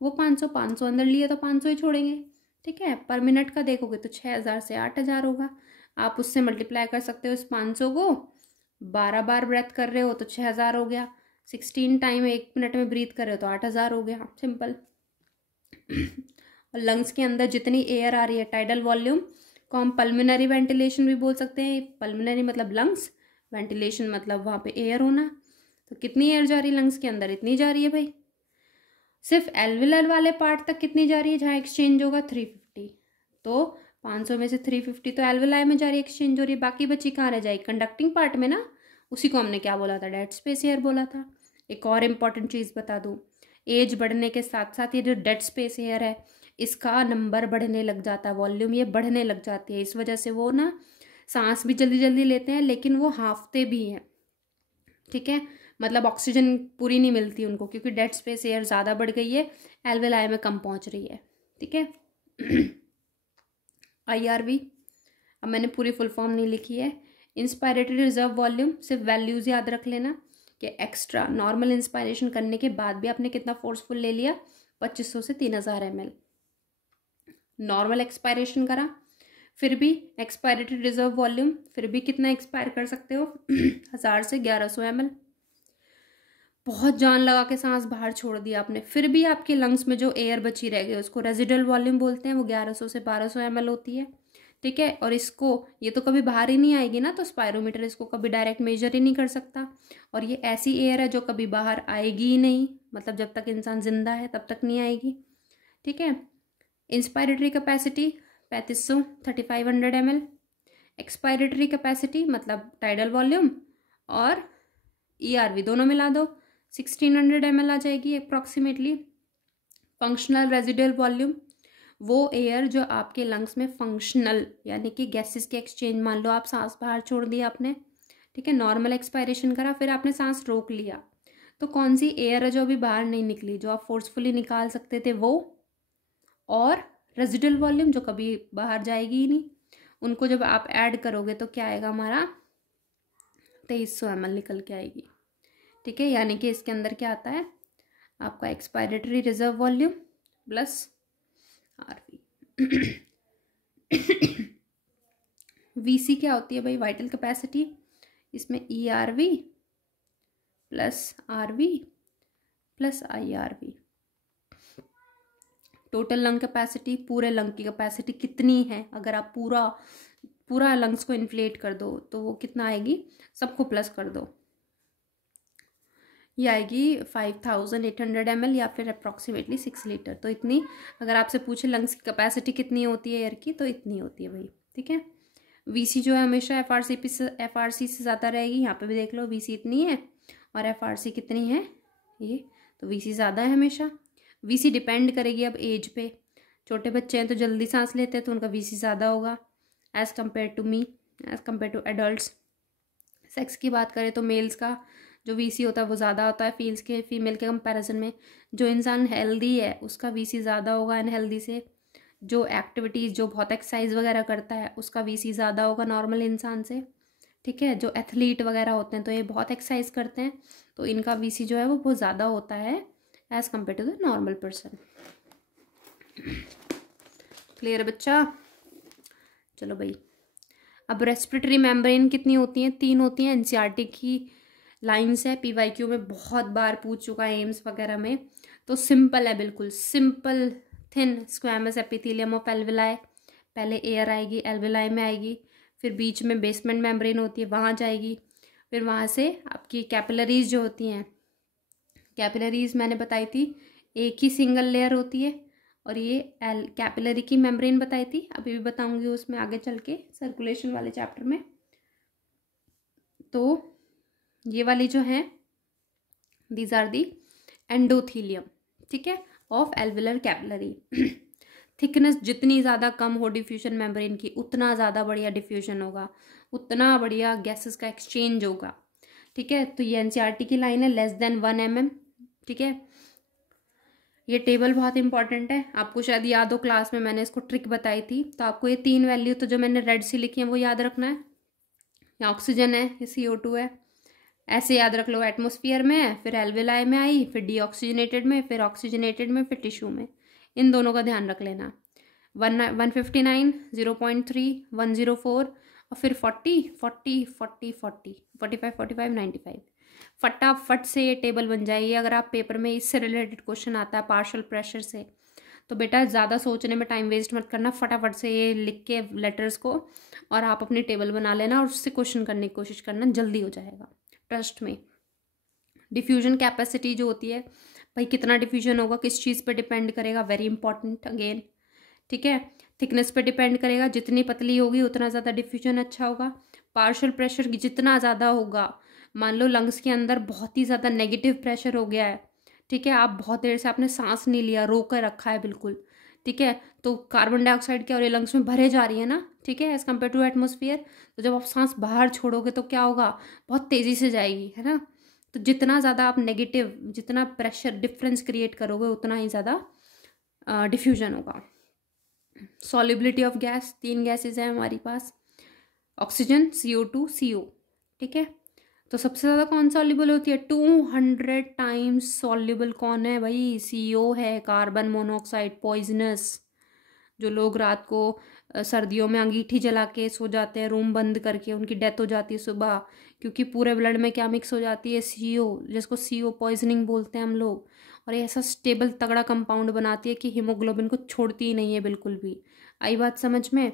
वो 500 अंदर लिए तो 500 ही छोड़ेंगे। ठीक है, पर मिनट का देखोगे तो 6000 से 8000 होगा। आप उससे मल्टीप्लाई कर सकते हो इस 500 को, 12 बार ब्रेथ कर रहे हो तो 6000 हो गया, 16 टाइम 1 मिनट में ब्रीथ कर रहे हो तो 8000 हो गया, सिंपल। और लंग्स के अंदर जितनी एयर आ रही है, टाइडल वॉल्यूम को हम पल्मिनरी वेंटिलेशन भी बोल सकते हैं। पल्मिनरी मतलब लंग्स, वेंटिलेशन मतलब वहाँ पे एयर होना। तो कितनी एयर जा रही है लंग्स के अंदर, इतनी जा रही है भाई। सिर्फ एल्विलर वाले पार्ट तक कितनी जा रही है, जहाँ एक्सचेंज होगा 350, तो 500 में से 350 तो एल्विलाई में जा रही है, एक्सचेंज हो रही है, बाकी बची कहाँ रह जाएगी, कंडक्टिंग पार्ट में ना, उसी को हमने क्या बोला था, डेड स्पेस एयर बोला था। एक और इम्पॉर्टेंट चीज़ बता दूँ, एज बढ़ने के साथ साथ ये जो डेड स्पेस एयर है इसका नंबर बढ़ने लग जाता है, वॉल्यूम ये बढ़ने लग जाती है, इस वजह से वो ना सांस भी जल्दी जल्दी लेते हैं, लेकिन वो हाँफते भी हैं। ठीक है, मतलब ऑक्सीजन पूरी नहीं मिलती उनको, क्योंकि डेड स्पेस एयर ज़्यादा बढ़ गई है, एल्वेलाई में कम पहुंच रही है। ठीक है, IRV, अब मैंने पूरी फुल फॉर्म नहीं लिखी है। इंस्पायरेटरी रिजर्व वॉल्यूम, सिर्फ वैल्यूज याद रख लेना कि एक्स्ट्रा नॉर्मल इंस्पायरेशन करने के बाद भी आपने कितना फोर्सफुल ले लिया, 2500 से 3000 ml। नॉर्मल एक्सपायरेशन करा, फिर भी एक्सपायरेटरी रिजर्व वॉल्यूम, फिर भी कितना एक्सपायर कर सकते हो, 1000 से 1100 ml। बहुत जान लगा के सांस बाहर छोड़ दिया आपने, फिर भी आपके लंग्स में जो एयर बची रह गई उसको रेजिडुअल वॉल्यूम बोलते हैं, वो 1100 से 1200 ml होती है। ठीक है, और इसको, ये तो कभी बाहर ही नहीं आएगी ना, तो स्पायरोमीटर इसको कभी डायरेक्ट मेजर ही नहीं कर सकता, और ये ऐसी एयर है जो कभी बाहर आएगी ही नहीं, मतलब जब तक इंसान जिंदा है तब तक नहीं आएगी। ठीक है, inspiratory capacity 3500 3500 ml, expiratory capacity मतलब टाइडल वॉल्यूम और ERV दोनों मिला दो, 1600 ml आ जाएगी अप्रॉक्सीमेटली। फंक्शनल रेजिडुअल वॉल्यूम, वो एयर जो आपके लंग्स में फंक्शनल यानी कि गैसेस के एक्सचेंज, मान लो आप सांस बाहर छोड़ दिया आपने, ठीक है, नॉर्मल एक्सपायरेशन करा, फिर आपने सांस रोक लिया, तो कौन सी एयर है जो अभी बाहर नहीं निकली, जो आप फोर्सफुली निकाल सकते थे वो, और रेजिडुअल वॉल्यूम जो कभी बाहर जाएगी ही नहीं, उनको जब आप ऐड करोगे तो क्या आएगा हमारा 2300 ml निकल के आएगी। ठीक है, यानी कि इसके अंदर क्या आता है आपका expiratory reserve volume plus RV. VC क्या होती है भाई, वाइटल कैपेसिटी, इसमें ERV plus RV plus IRV। Total lung capacity, पूरे लंग की कैपेसिटी कितनी है, अगर आप पूरा लंग्स को इन्फ्लेट कर दो तो वो कितना आएगी, सबको प्लस कर दो, ये आएगी 5800 ml या फिर अप्रॉक्सीमेटली 6 लीटर। तो इतनी, अगर आपसे पूछे लंग्स की कैपेसिटी कितनी होती है एयर की, तो इतनी होती है भाई। ठीक है, वीसी जो है हमेशा FRC से ज़्यादा रहेगी, यहाँ पे भी देख लो वीसी इतनी है और FRC कितनी है ये, तो वीसी ज़्यादा है हमेशा। वीसी डिपेंड करेगी अब एज पे, छोटे बच्चे हैं तो जल्दी सांस लेते हैं तो उनका वीसी ज़्यादा होगा as compared to adults. Sex की बात करें तो मेल्स का जो वीसी होता है वो ज़्यादा होता है फीमेल के कंपैरिजन में। जो इंसान हेल्दी है उसका वीसी ज़्यादा होगा अनहेल्दी से। जो एक्टिविटीज़, जो बहुत एक्सरसाइज वगैरह करता है उसका वीसी ज़्यादा होगा नॉर्मल इंसान से। ठीक है, जो एथलीट वगैरह होते हैं तो ये बहुत एक्सरसाइज करते हैं तो इनका वीसी जो है वो बहुत ज़्यादा होता है as compared to the normal person. Clear बच्चा? चलो भाई, अब रेस्पिरेटरी मेम्ब्रेन कितनी होती हैं, 3 होती हैं। एनसीईआरटी की लाइंस है, PYQ में बहुत बार पूछ चुका है एम्स वगैरह में, तो सिंपल है, बिल्कुल simple. Thin squamous epithelium of alveoli, पहले एयर आएगी एल्वेलाई में आएगी, फिर बीच में बेसमेंट मेम्ब्रेन होती है वहाँ जाएगी, फिर वहाँ से आपकी कैपिलरीज जो होती हैं, कैपिलरीज मैंने बताई थी एक ही सिंगल लेयर होती है, और ये कैपिलरी की मेम्ब्रेन बताई थी, अभी भी बताऊंगी उसमें आगे चल के सर्कुलेशन वाले चैप्टर में। तो ये वाली जो है दीज आर दी एंडोथीलियम, ठीक है, ऑफ एल्वेलर कैपिलरी। थिकनेस जितनी ज़्यादा कम हो डिफ्यूजन मेम्ब्रेन की, उतना ज़्यादा बढ़िया डिफ्यूजन होगा, उतना बढ़िया गैसेस का एक्सचेंज होगा। ठीक है, तो ये एनसीईआरटी की लाइन है, लेस देन 1 mm। ठीक है, ये टेबल बहुत इंपॉर्टेंट है, आपको शायद याद हो क्लास में मैंने इसको ट्रिक बताई थी। तो आपको ये 3 वैल्यू तो जो मैंने रेड से लिखी है वो याद रखना है। यहाँ ऑक्सीजन है, ये CO2 है, ऐसे याद रख लो, एटमॉस्फेयर में है, फिर एल्वेलाई में आई, फिर डीऑक्सीजनेटेड में, फिर ऑक्सीजनेटेड में, फिर टिश्यू में। इन दोनों का ध्यान रख लेना। 159, 0.3, 104 और फिर 40, 40, 40, 40, 45, 45, 95। फटाफट से ये टेबल बन जाएगी। अगर आप पेपर में इससे रिलेटेड क्वेश्चन आता है पार्शियल प्रेशर से, तो बेटा ज़्यादा सोचने में टाइम वेस्ट मत करना, फटाफट से ये लिख के लेटर्स को और आप अपनी टेबल बना लेना और उससे क्वेश्चन करने की कोशिश करना, जल्दी हो जाएगा, ट्रस्ट में। डिफ्यूजन कैपेसिटी जो होती है भाई, कितना डिफ्यूजन होगा किस चीज़ पे डिपेंड करेगा, वेरी इंपॉर्टेंट अगेन। ठीक है, थिकनेस पे डिपेंड करेगा, जितनी पतली होगी उतना ज़्यादा डिफ्यूजन अच्छा होगा। पार्शियल प्रेशर जितना ज़्यादा होगा, मान लो लंग्स के अंदर बहुत ही ज़्यादा नेगेटिव प्रेशर हो गया है, ठीक है, आप बहुत देर से आपने सांस नहीं लिया, रोक कर रखा है बिल्कुल, ठीक है, तो कार्बन डाइऑक्साइड क्या हो रही है, लंग्स में भरे जा रही है ना, ठीक है, एज कम्पेयर टू एटमॉस्फेयर। तो जब आप सांस बाहर छोड़ोगे तो क्या होगा, बहुत तेज़ी से जाएगी, है ना। तो जितना ज़्यादा आप नेगेटिव, जितना प्रेशर डिफरेंस क्रिएट करोगे उतना ही ज़्यादा डिफ्यूजन होगा। सॉल्युबिलिटी ऑफ गैस, 3 गैसेज हैं हमारे पास, ऑक्सीजन, CO2, CO। ठीक है, तो सबसे ज़्यादा कौन सॉल्युबल होती है, 200 टाइम्स सॉल्युबल कौन है भाई, CO है, कार्बन मोनोऑक्साइड, पॉइजनस। जो लोग रात को सर्दियों में अंगीठी जला के सो जाते हैं रूम बंद करके, उनकी डेथ हो जाती है सुबह, क्योंकि पूरे ब्लड में क्या मिक्स हो जाती है, CO, जिसको CO पॉइजनिंग बोलते हैं हम लोग। और ये ऐसा स्टेबल तगड़ा कंपाउंड बनाती है कि हीमोग्लोबिन को छोड़ती ही नहीं है बिल्कुल भी। आई बात समझ में?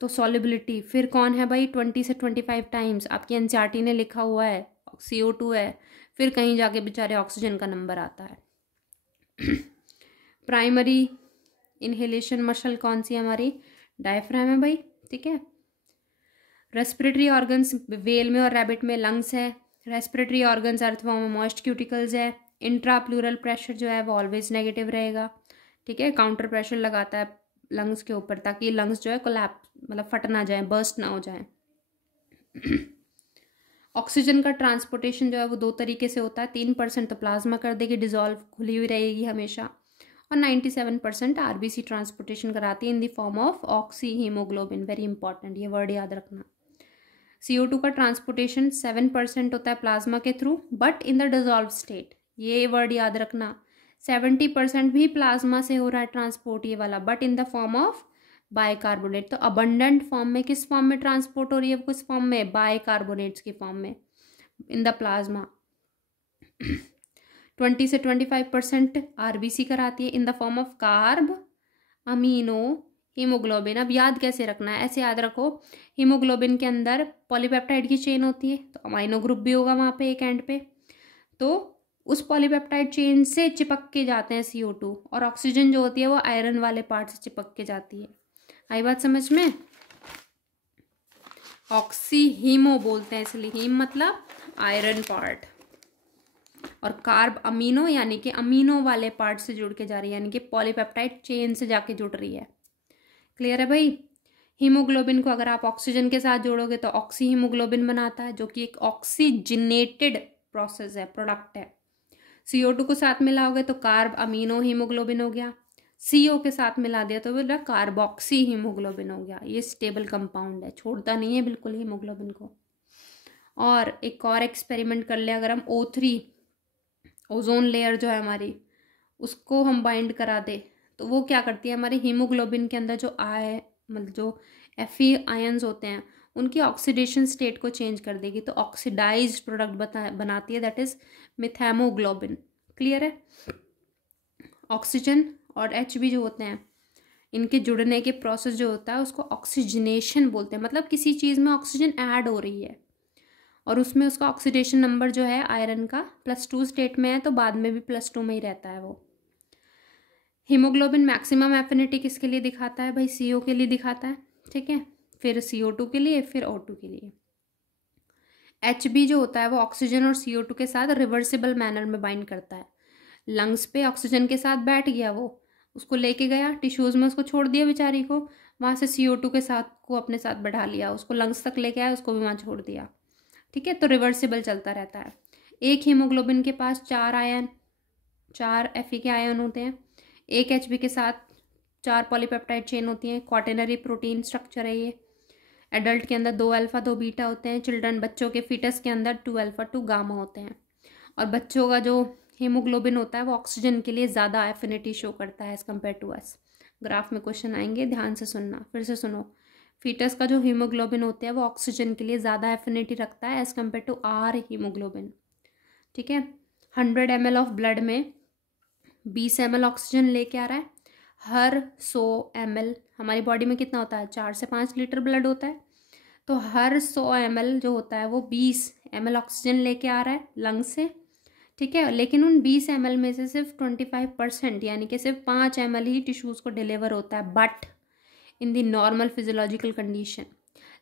तो सॉल्युबिलिटी फिर कौन है भाई, 20 से 25 टाइम्स आपकी एनसीईआरटी ने लिखा हुआ है, CO2 है, फिर कहीं जाके बेचारे ऑक्सीजन का नंबर आता है। प्राइमरी इनहेलेशन मसल कौन सी है हमारी, डायफ्राम है भाई, ठीक है। रेस्पिरेटरी ऑर्गन्स वेल में और रैबिट में लंग्स है। रेस्पिरेटरी ऑर्गन्स अर्थवॉर्म में मॉइस्ट क्यूटिकल्स है। इंट्रा प्लूरल प्रेशर जो है वो ऑलवेज नेगेटिव रहेगा, ठीक है, काउंटर प्रेशर लगाता है लंग्स के ऊपर ताकि लंग्स जो है कोलैप्स, मतलब फट ना जाए, बर्स्ट ना हो जाए। ऑक्सीजन का ट्रांसपोर्टेशन जो है वो 2 तरीके से होता है। 3% तो प्लाज्मा कर देगी, डिजॉल्व खुली हुई रहेगी हमेशा, और 97% आरबीसी ट्रांसपोर्टेशन कराती है in the form of oxy haemoglobin. Very important, ये वर्ड याद रखना। CO2 का ट्रांसपोर्टेशन 7% होता है प्लाज्मा के through, but in the dissolve state. ये वर्ड याद रखना, 70% भी प्लाज्मा से हो रहा है ट्रांसपोर्ट, ये वाला, but in the form of bicarbonate. तो अबंडेंट फॉर्म में किस फॉर्म में ट्रांसपोर्ट हो रही है, किस फॉर्म में, बाइकार्बोनेट्स की फॉर्म में इन द प्लाज्मा। 20 से 25% आरबीसी कराती है in the form of carb amino haemoglobin. अब याद कैसे रखना है, ऐसे याद रखो, हीमोग्लोबिन के अंदर पॉलीपेप्टाइड की चेन होती है, तो अमाइनो ग्रुप भी होगा वहाँ पे एक एंड पे, तो उस पॉलीपेप्टाइड चेन से चिपक के जाते हैं CO2, और ऑक्सीजन जो होती है वो आयरन वाले पार्ट से चिपक के जाती है। आई बात समझ में? ऑक्सी हीमो बोलते हैं इसलिए, हीम मतलब आयरन पार्ट, और कार्ब अमीनो यानी कि अमीनो वाले पार्ट से जुड़ के जा रही है, यानी कि पॉलीपेप्टाइड चेन से जाके जुड़ रही है। क्लियर है भाई? हीमोग्लोबिन को अगर आप ऑक्सीजन के साथ जोड़ोगे तो ऑक्सी हीमोग्लोबिन बनाता है, जो कि एक ऑक्सीजनेटेड प्रोसेस है, प्रोडक्ट है। CO2 को साथ मिलाओगे तो कार्ब अमीनो हीमोग्लोबिन हो गया, CO के साथ मिला दिया तो बोला कार्बोक्सी हीमोग्लोबिन हो गया। ये स्टेबल कंपाउंड है, छोड़ता नहीं है बिल्कुल हीमोग्लोबिन को। और एक और एक्सपेरिमेंट कर ले, अगर हम O3 ओजोन लेयर जो है हमारी, उसको हम बाइंड करा दे तो वो क्या करती है, हमारी हीमोग्लोबिन के अंदर जो मतलब जो Fe आयंस होते हैं उनकी ऑक्सीडेशन स्टेट को चेंज कर देगी, तो ऑक्सीडाइज्ड प्रोडक्ट बनाती है, दैट इज मिथेमोग्लोबिन। क्लियर है? ऑक्सीजन और Hb जो होते हैं, इनके जुड़ने के प्रोसेस जो होता है उसको ऑक्सीजनेशन बोलते हैं। मतलब किसी चीज़ में ऑक्सीजन ऐड हो रही है और उसमें उसका ऑक्सीडेशन नंबर जो है आयरन का +2 स्टेट में है, तो बाद में भी +2 में ही रहता है वो। हीमोग्लोबिन मैक्सिमम एफिनिटी किसके लिए दिखाता है भाई? CO के लिए दिखाता है, ठीक है, फिर CO2 के लिए, फिर O2 के लिए। Hb जो होता है वो ऑक्सीजन और CO2 के साथ रिवर्सिबल मैनर में बाइंड करता है। लंग्स पे ऑक्सीजन के साथ बैठ गया, वो उसको लेके गया टिश्यूज़ में, उसको छोड़ दिया बेचारी को, वहाँ से CO2 के साथ को अपने साथ बढ़ा लिया, उसको लंग्स तक लेके आया, उसको भी वहाँ छोड़ दिया, ठीक है। तो रिवर्सिबल चलता रहता है। एक हीमोग्लोबिन के पास 4 Fe के आयन होते हैं, एक Hb के साथ 4 पॉलीपेप्टाइड चेन होती हैं, क्वाटरनरी प्रोटीन स्ट्रक्चर है ये। एडल्ट के अंदर 2 अल्फा 2 बीटा होते हैं, चिल्ड्रन बच्चों के फीटस के अंदर 2 अल्फा 2 गामा होते हैं। और बच्चों का जो हीमोग्लोबिन होता है वो ऑक्सीजन के लिए ज़्यादा एफिनिटी शो करता है as compared to us. Graph में क्वेश्चन आएंगे, ध्यान से सुनना, फिर से सुनो। फीटस का जो हीमोग्लोबिन होता है वो ऑक्सीजन के लिए ज़्यादा एफिनिटी रखता है as compared to our haemoglobin, ठीक है। 100 ml ऑफ ब्लड में 20 ml ऑक्सीजन लेके आ रहा है। हर 100 ml, हमारी बॉडी में कितना होता है, 4 से 5 लीटर ब्लड होता है, तो हर 100 ml जो होता है वो 20 ml ऑक्सीजन लेके आ रहा है लंग से, ठीक है। लेकिन उन 20 ml में से सिर्फ 25% यानी कि सिर्फ 5 ml ही टिश्यूज़ को डिलीवर होता है, but in the normal physiological condition.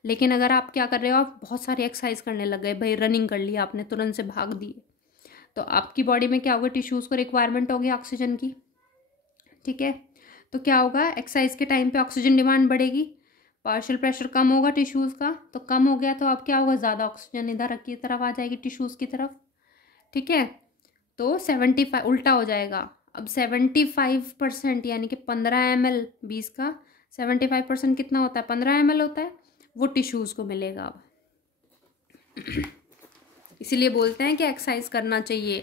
लेकिन अगर आप क्या कर रहे हो, आप बहुत सारी एक्सरसाइज करने लग गए भाई, रनिंग कर लिया आपने, तुरंत से भाग दिए, तो आपकी बॉडी में क्या होगा, टिश्यूज़ को रिक्वायरमेंट होगी ऑक्सीजन की, ठीक है। तो क्या होगा, एक्सरसाइज के टाइम पे ऑक्सीजन डिमांड बढ़ेगी, पार्शियल प्रेशर कम होगा टिश्यूज़ का, तो कम हो गया तो अब क्या होगा, ज़्यादा ऑक्सीजन इधर की तरफ आ जाएगी, टिश्यूज़ की तरफ, ठीक है। तो 75 उल्टा हो जाएगा, अब 75% यानी कि 15 ml 20 का 75% कितना होता है, 15 ml होता है, वो टिश्यूज़ को मिलेगा अब। इसीलिए बोलते हैं कि एक्सरसाइज करना चाहिए,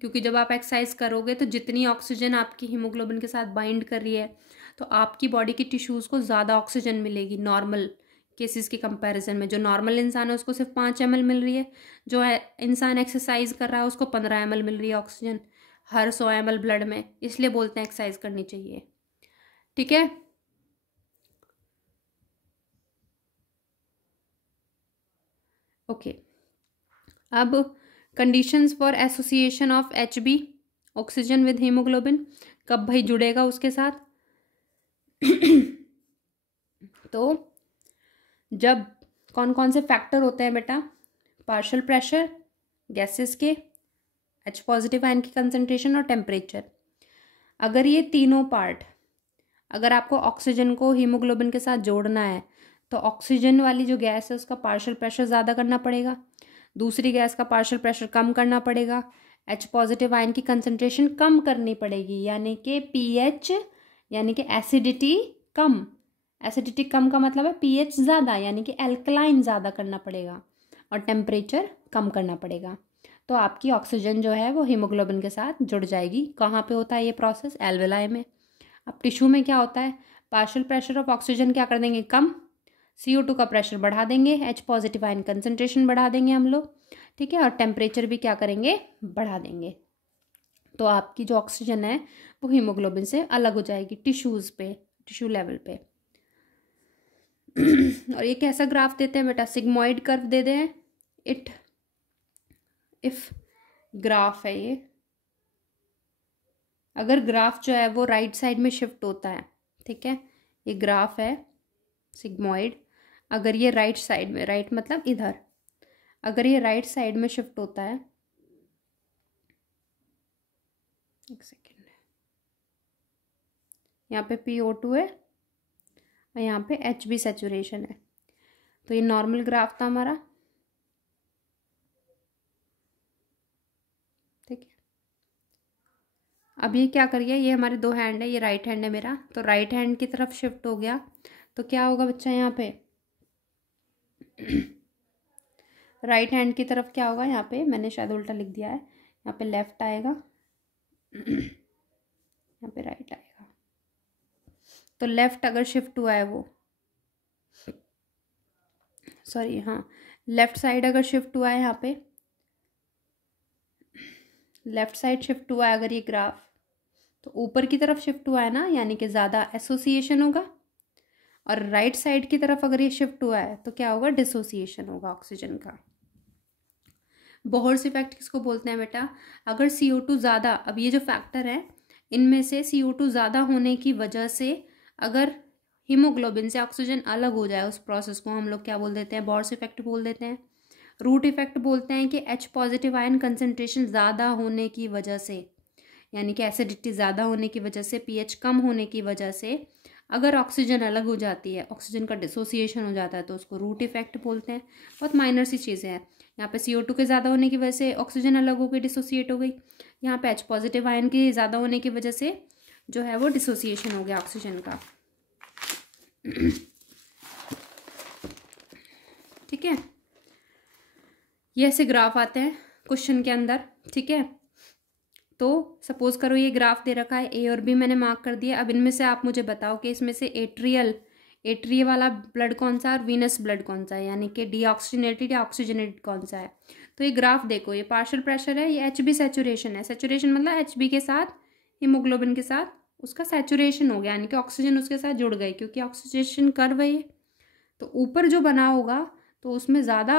क्योंकि जब आप एक्सरसाइज करोगे तो जितनी ऑक्सीजन आपकी हीमोग्लोबिन के साथ बाइंड कर रही है, तो आपकी बॉडी की टिश्यूज़ को ज़्यादा ऑक्सीजन मिलेगी नॉर्मल केसेस के कंपैरिजन में। जो नॉर्मल इंसान है उसको सिर्फ 5 ml मिल रही है, जो है इंसान एक्सरसाइज कर रहा है उसको 15 ml मिल रही है ऑक्सीजन हर 100 ml ब्लड में। इसलिए बोलते हैं एक्सरसाइज करनी चाहिए, ठीक है। ओके, अब conditions for association of Hb oxygen with haemoglobin, कब भाई जुड़ेगा उसके साथ तो जब कौन कौन से फैक्टर होते हैं बेटा, पार्शियल प्रेशर, गैसेस के, H पॉजिटिव आयन की कंसंट्रेशन और टेम्परेचर। अगर ये तीनों पार्ट, अगर आपको ऑक्सीजन को हीमोग्लोबिन के साथ जोड़ना है तो ऑक्सीजन वाली जो गैस है उसका पार्शियल प्रेशर ज़्यादा करना पड़ेगा, दूसरी गैस का पार्शियल प्रेशर कम करना पड़ेगा, H पॉजिटिव आयन की कंसंट्रेशन कम करनी पड़ेगी, यानी कि pH यानी कि एसिडिटी कम। एसिडिटी कम का मतलब है pH ज़्यादा, यानी कि एल्कलाइन ज़्यादा करना पड़ेगा और टेम्परेचर कम करना पड़ेगा। तो आपकी ऑक्सीजन जो है वो हीमोग्लोबिन के साथ जुड़ जाएगी। कहाँ पे होता है ये प्रोसेस? एल्वेलाई में। अब टिश्यू में क्या होता है? पार्शियल प्रेशर ऑफ ऑक्सीजन क्या कर देंगे? कम। CO2 का प्रेशर बढ़ा देंगे, H पॉजिटिव आयन कंसंट्रेशन बढ़ा देंगे हम लोग, ठीक है, और टेम्परेचर भी क्या करेंगे? बढ़ा देंगे। तो आपकी जो ऑक्सीजन है वो हीमोग्लोबिन से अलग हो जाएगी टिश्यूज़ पे, टिश्यू लेवल पे। और ये कैसा ग्राफ देते हैं बेटा? सिग्मोइड कर्व दे दें। इफ ग्राफ है ये, अगर ग्राफ जो है वो राइट साइड में शिफ्ट होता है, ठीक है, ये ग्राफ है सिग्मोइड, अगर ये राइट साइड में, राइट मतलब इधर, अगर ये राइट साइड में शिफ्ट होता है, एक सेकेंड, यहाँ पे PO2 है और यहाँ पे HB सैचुरेशन है। तो ये नॉर्मल ग्राफ था हमारा, ठीक है। अब ये क्या करिए, ये हमारे दो हैंड है, ये राइट हैंड है मेरा, तो राइट हैंड की तरफ शिफ्ट हो गया, तो क्या होगा बच्चा यहाँ पे? राइट हैंड की तरफ क्या होगा? यहाँ पे मैंने शायद उल्टा लिख दिया है, यहाँ पे लेफ्ट आएगा, यहाँ पे राइट आएगा। तो लेफ्ट अगर शिफ्ट हुआ है वो, सॉरी हाँ, लेफ्ट साइड अगर शिफ्ट हुआ है, यहाँ पे लेफ्ट साइड शिफ्ट हुआ है अगर ये ग्राफ, तो ऊपर की तरफ शिफ्ट हुआ है ना, यानी कि ज़्यादा एसोसिएशन होगा। और राइट साइड की तरफ अगर ये शिफ्ट हुआ है तो क्या होगा? डिसोसिएशन होगा ऑक्सीजन का। बोहर्स इफेक्ट किसको बोलते हैं बेटा? अगर CO2 ज़्यादा, अब ये जो फैक्टर है इनमें से CO2 ज़्यादा होने की वजह से अगर हीमोग्लोबिन से ऑक्सीजन अलग हो जाए, उस प्रोसेस को हम लोग क्या बोल देते हैं? बोहर्स इफेक्ट बोल देते हैं। रूट इफेक्ट बोलते हैं कि H पॉजिटिव आयन कंसंट्रेशन ज़्यादा होने की वजह से, यानी कि एसिडिटी ज़्यादा होने की वजह से, pH कम होने की वजह से अगर ऑक्सीजन अलग हो जाती है, ऑक्सीजन का डिसोसिएशन हो जाता है, तो उसको रूट इफेक्ट बोलते हैं। बहुत माइनर सी चीज़ें हैं। यहाँ पे CO2 के ज़्यादा होने की वजह से ऑक्सीजन अलग हो गई, डिसोसिएट हो गई। यहाँ पे H पॉजिटिव आयन के ज़्यादा होने की वजह से जो है वो डिसोसिएशन हो गया ऑक्सीजन का, ठीक है। ये ऐसे ग्राफ आते हैं क्वेश्चन के अंदर, ठीक है। तो सपोज करो ये ग्राफ दे रखा है, A और B मैंने मार्क कर दिया। अब इनमें से आप मुझे बताओ कि इसमें से एट्रियल वाला ब्लड कौन सा है और वीनस ब्लड कौन सा है, यानी कि डीऑक्सीजनेटेड या ऑक्सीजनेटेड कौन सा है। तो ये ग्राफ देखो, ये पार्शियल प्रेशर है, ये HB सैचुरेशन है। सैचुरेशन मतलब HB के साथ, हीमोग्लोबिन के साथ उसका सैचुरेशन हो गया, यानी कि ऑक्सीजन उसके साथ जुड़ गई, क्योंकि ऑक्सीडेशन कर्व है ये। तो ऊपर जो बना होगा तो उसमें ज़्यादा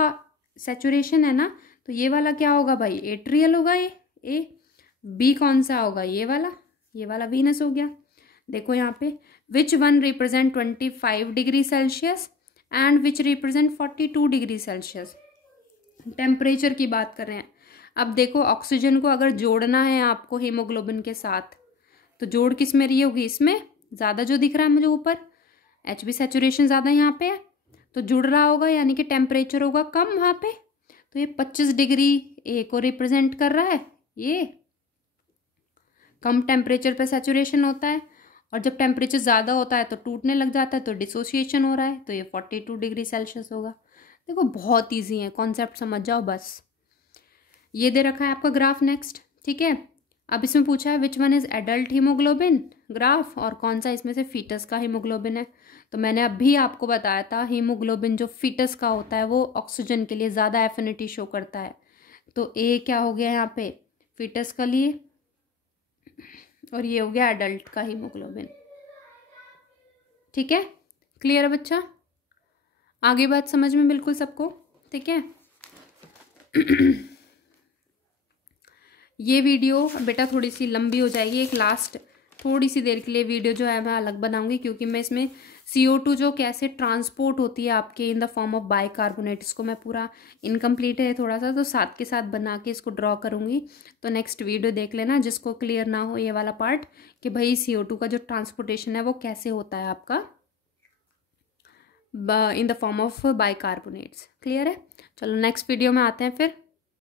सैचुरेशन है ना, तो ये वाला क्या होगा भाई? एट्रियल होगा ये A। B कौन सा होगा? ये वाला वीनस हो गया। देखो यहाँ पे, which one represent 25 degree Celsius and which represent 42 degree Celsius. Temperature की बात कर रहे हैं। अब देखो ऑक्सीजन को अगर जोड़ना है आपको हीमोग्लोबिन के साथ, तो जोड़ किस में रही होगी? इसमें ज़्यादा जो दिख रहा है मुझे ऊपर, HB सैचुरेशन ज़्यादा यहाँ पे है, तो जुड़ रहा होगा, यानी कि टेम्परेचर होगा कम वहाँ पे। तो ये 25 डिग्री A को रिप्रेजेंट कर रहा है, ये कम टेम्परेचर पे सैचुरेशन होता है, और जब टेम्परेचर ज़्यादा होता है तो टूटने लग जाता है, तो डिसोसिएशन हो रहा है, तो ये 42 डिग्री सेल्सियस होगा। देखो बहुत इजी है, कॉन्सेप्ट समझ जाओ बस। ये दे रखा है आपका ग्राफ नेक्स्ट, ठीक है। अब इसमें पूछा है which one is adult haemoglobin graph, और कौन सा इसमें से फीटस का हीमोग्लोबिन है। तो मैंने अभी आपको बताया था हीमोग्लोबिन जो फीटस का होता है वो ऑक्सीजन के लिए ज़्यादा एफिनिटी शो करता है। तो A क्या हो गया यहाँ पे? फीटस का लिए, और ये हो गया एडल्ट का हीमोग्लोबिन, ठीक है। क्लियर है बच्चा? आगे बात समझ में बिल्कुल सबको, ठीक है। ये वीडियो बेटा थोड़ी सी लंबी हो जाएगी, एक लास्ट थोड़ी सी देर के लिए वीडियो जो है मैं अलग बनाऊंगी, क्योंकि मैं इसमें CO2 जो कैसे ट्रांसपोर्ट होती है आपके in the form of bicarbonate, इसको मैं पूरा इनकम्प्लीट है थोड़ा सा, तो साथ के साथ बना के इसको ड्रॉ करूंगी। तो नेक्स्ट वीडियो देख लेना, जिसको क्लियर ना हो ये वाला पार्ट कि भाई CO2 का जो ट्रांसपोर्टेशन है वो कैसे होता है आपका in the form of bicarbonates. Clear है? चलो नेक्स्ट वीडियो में आते हैं फिर।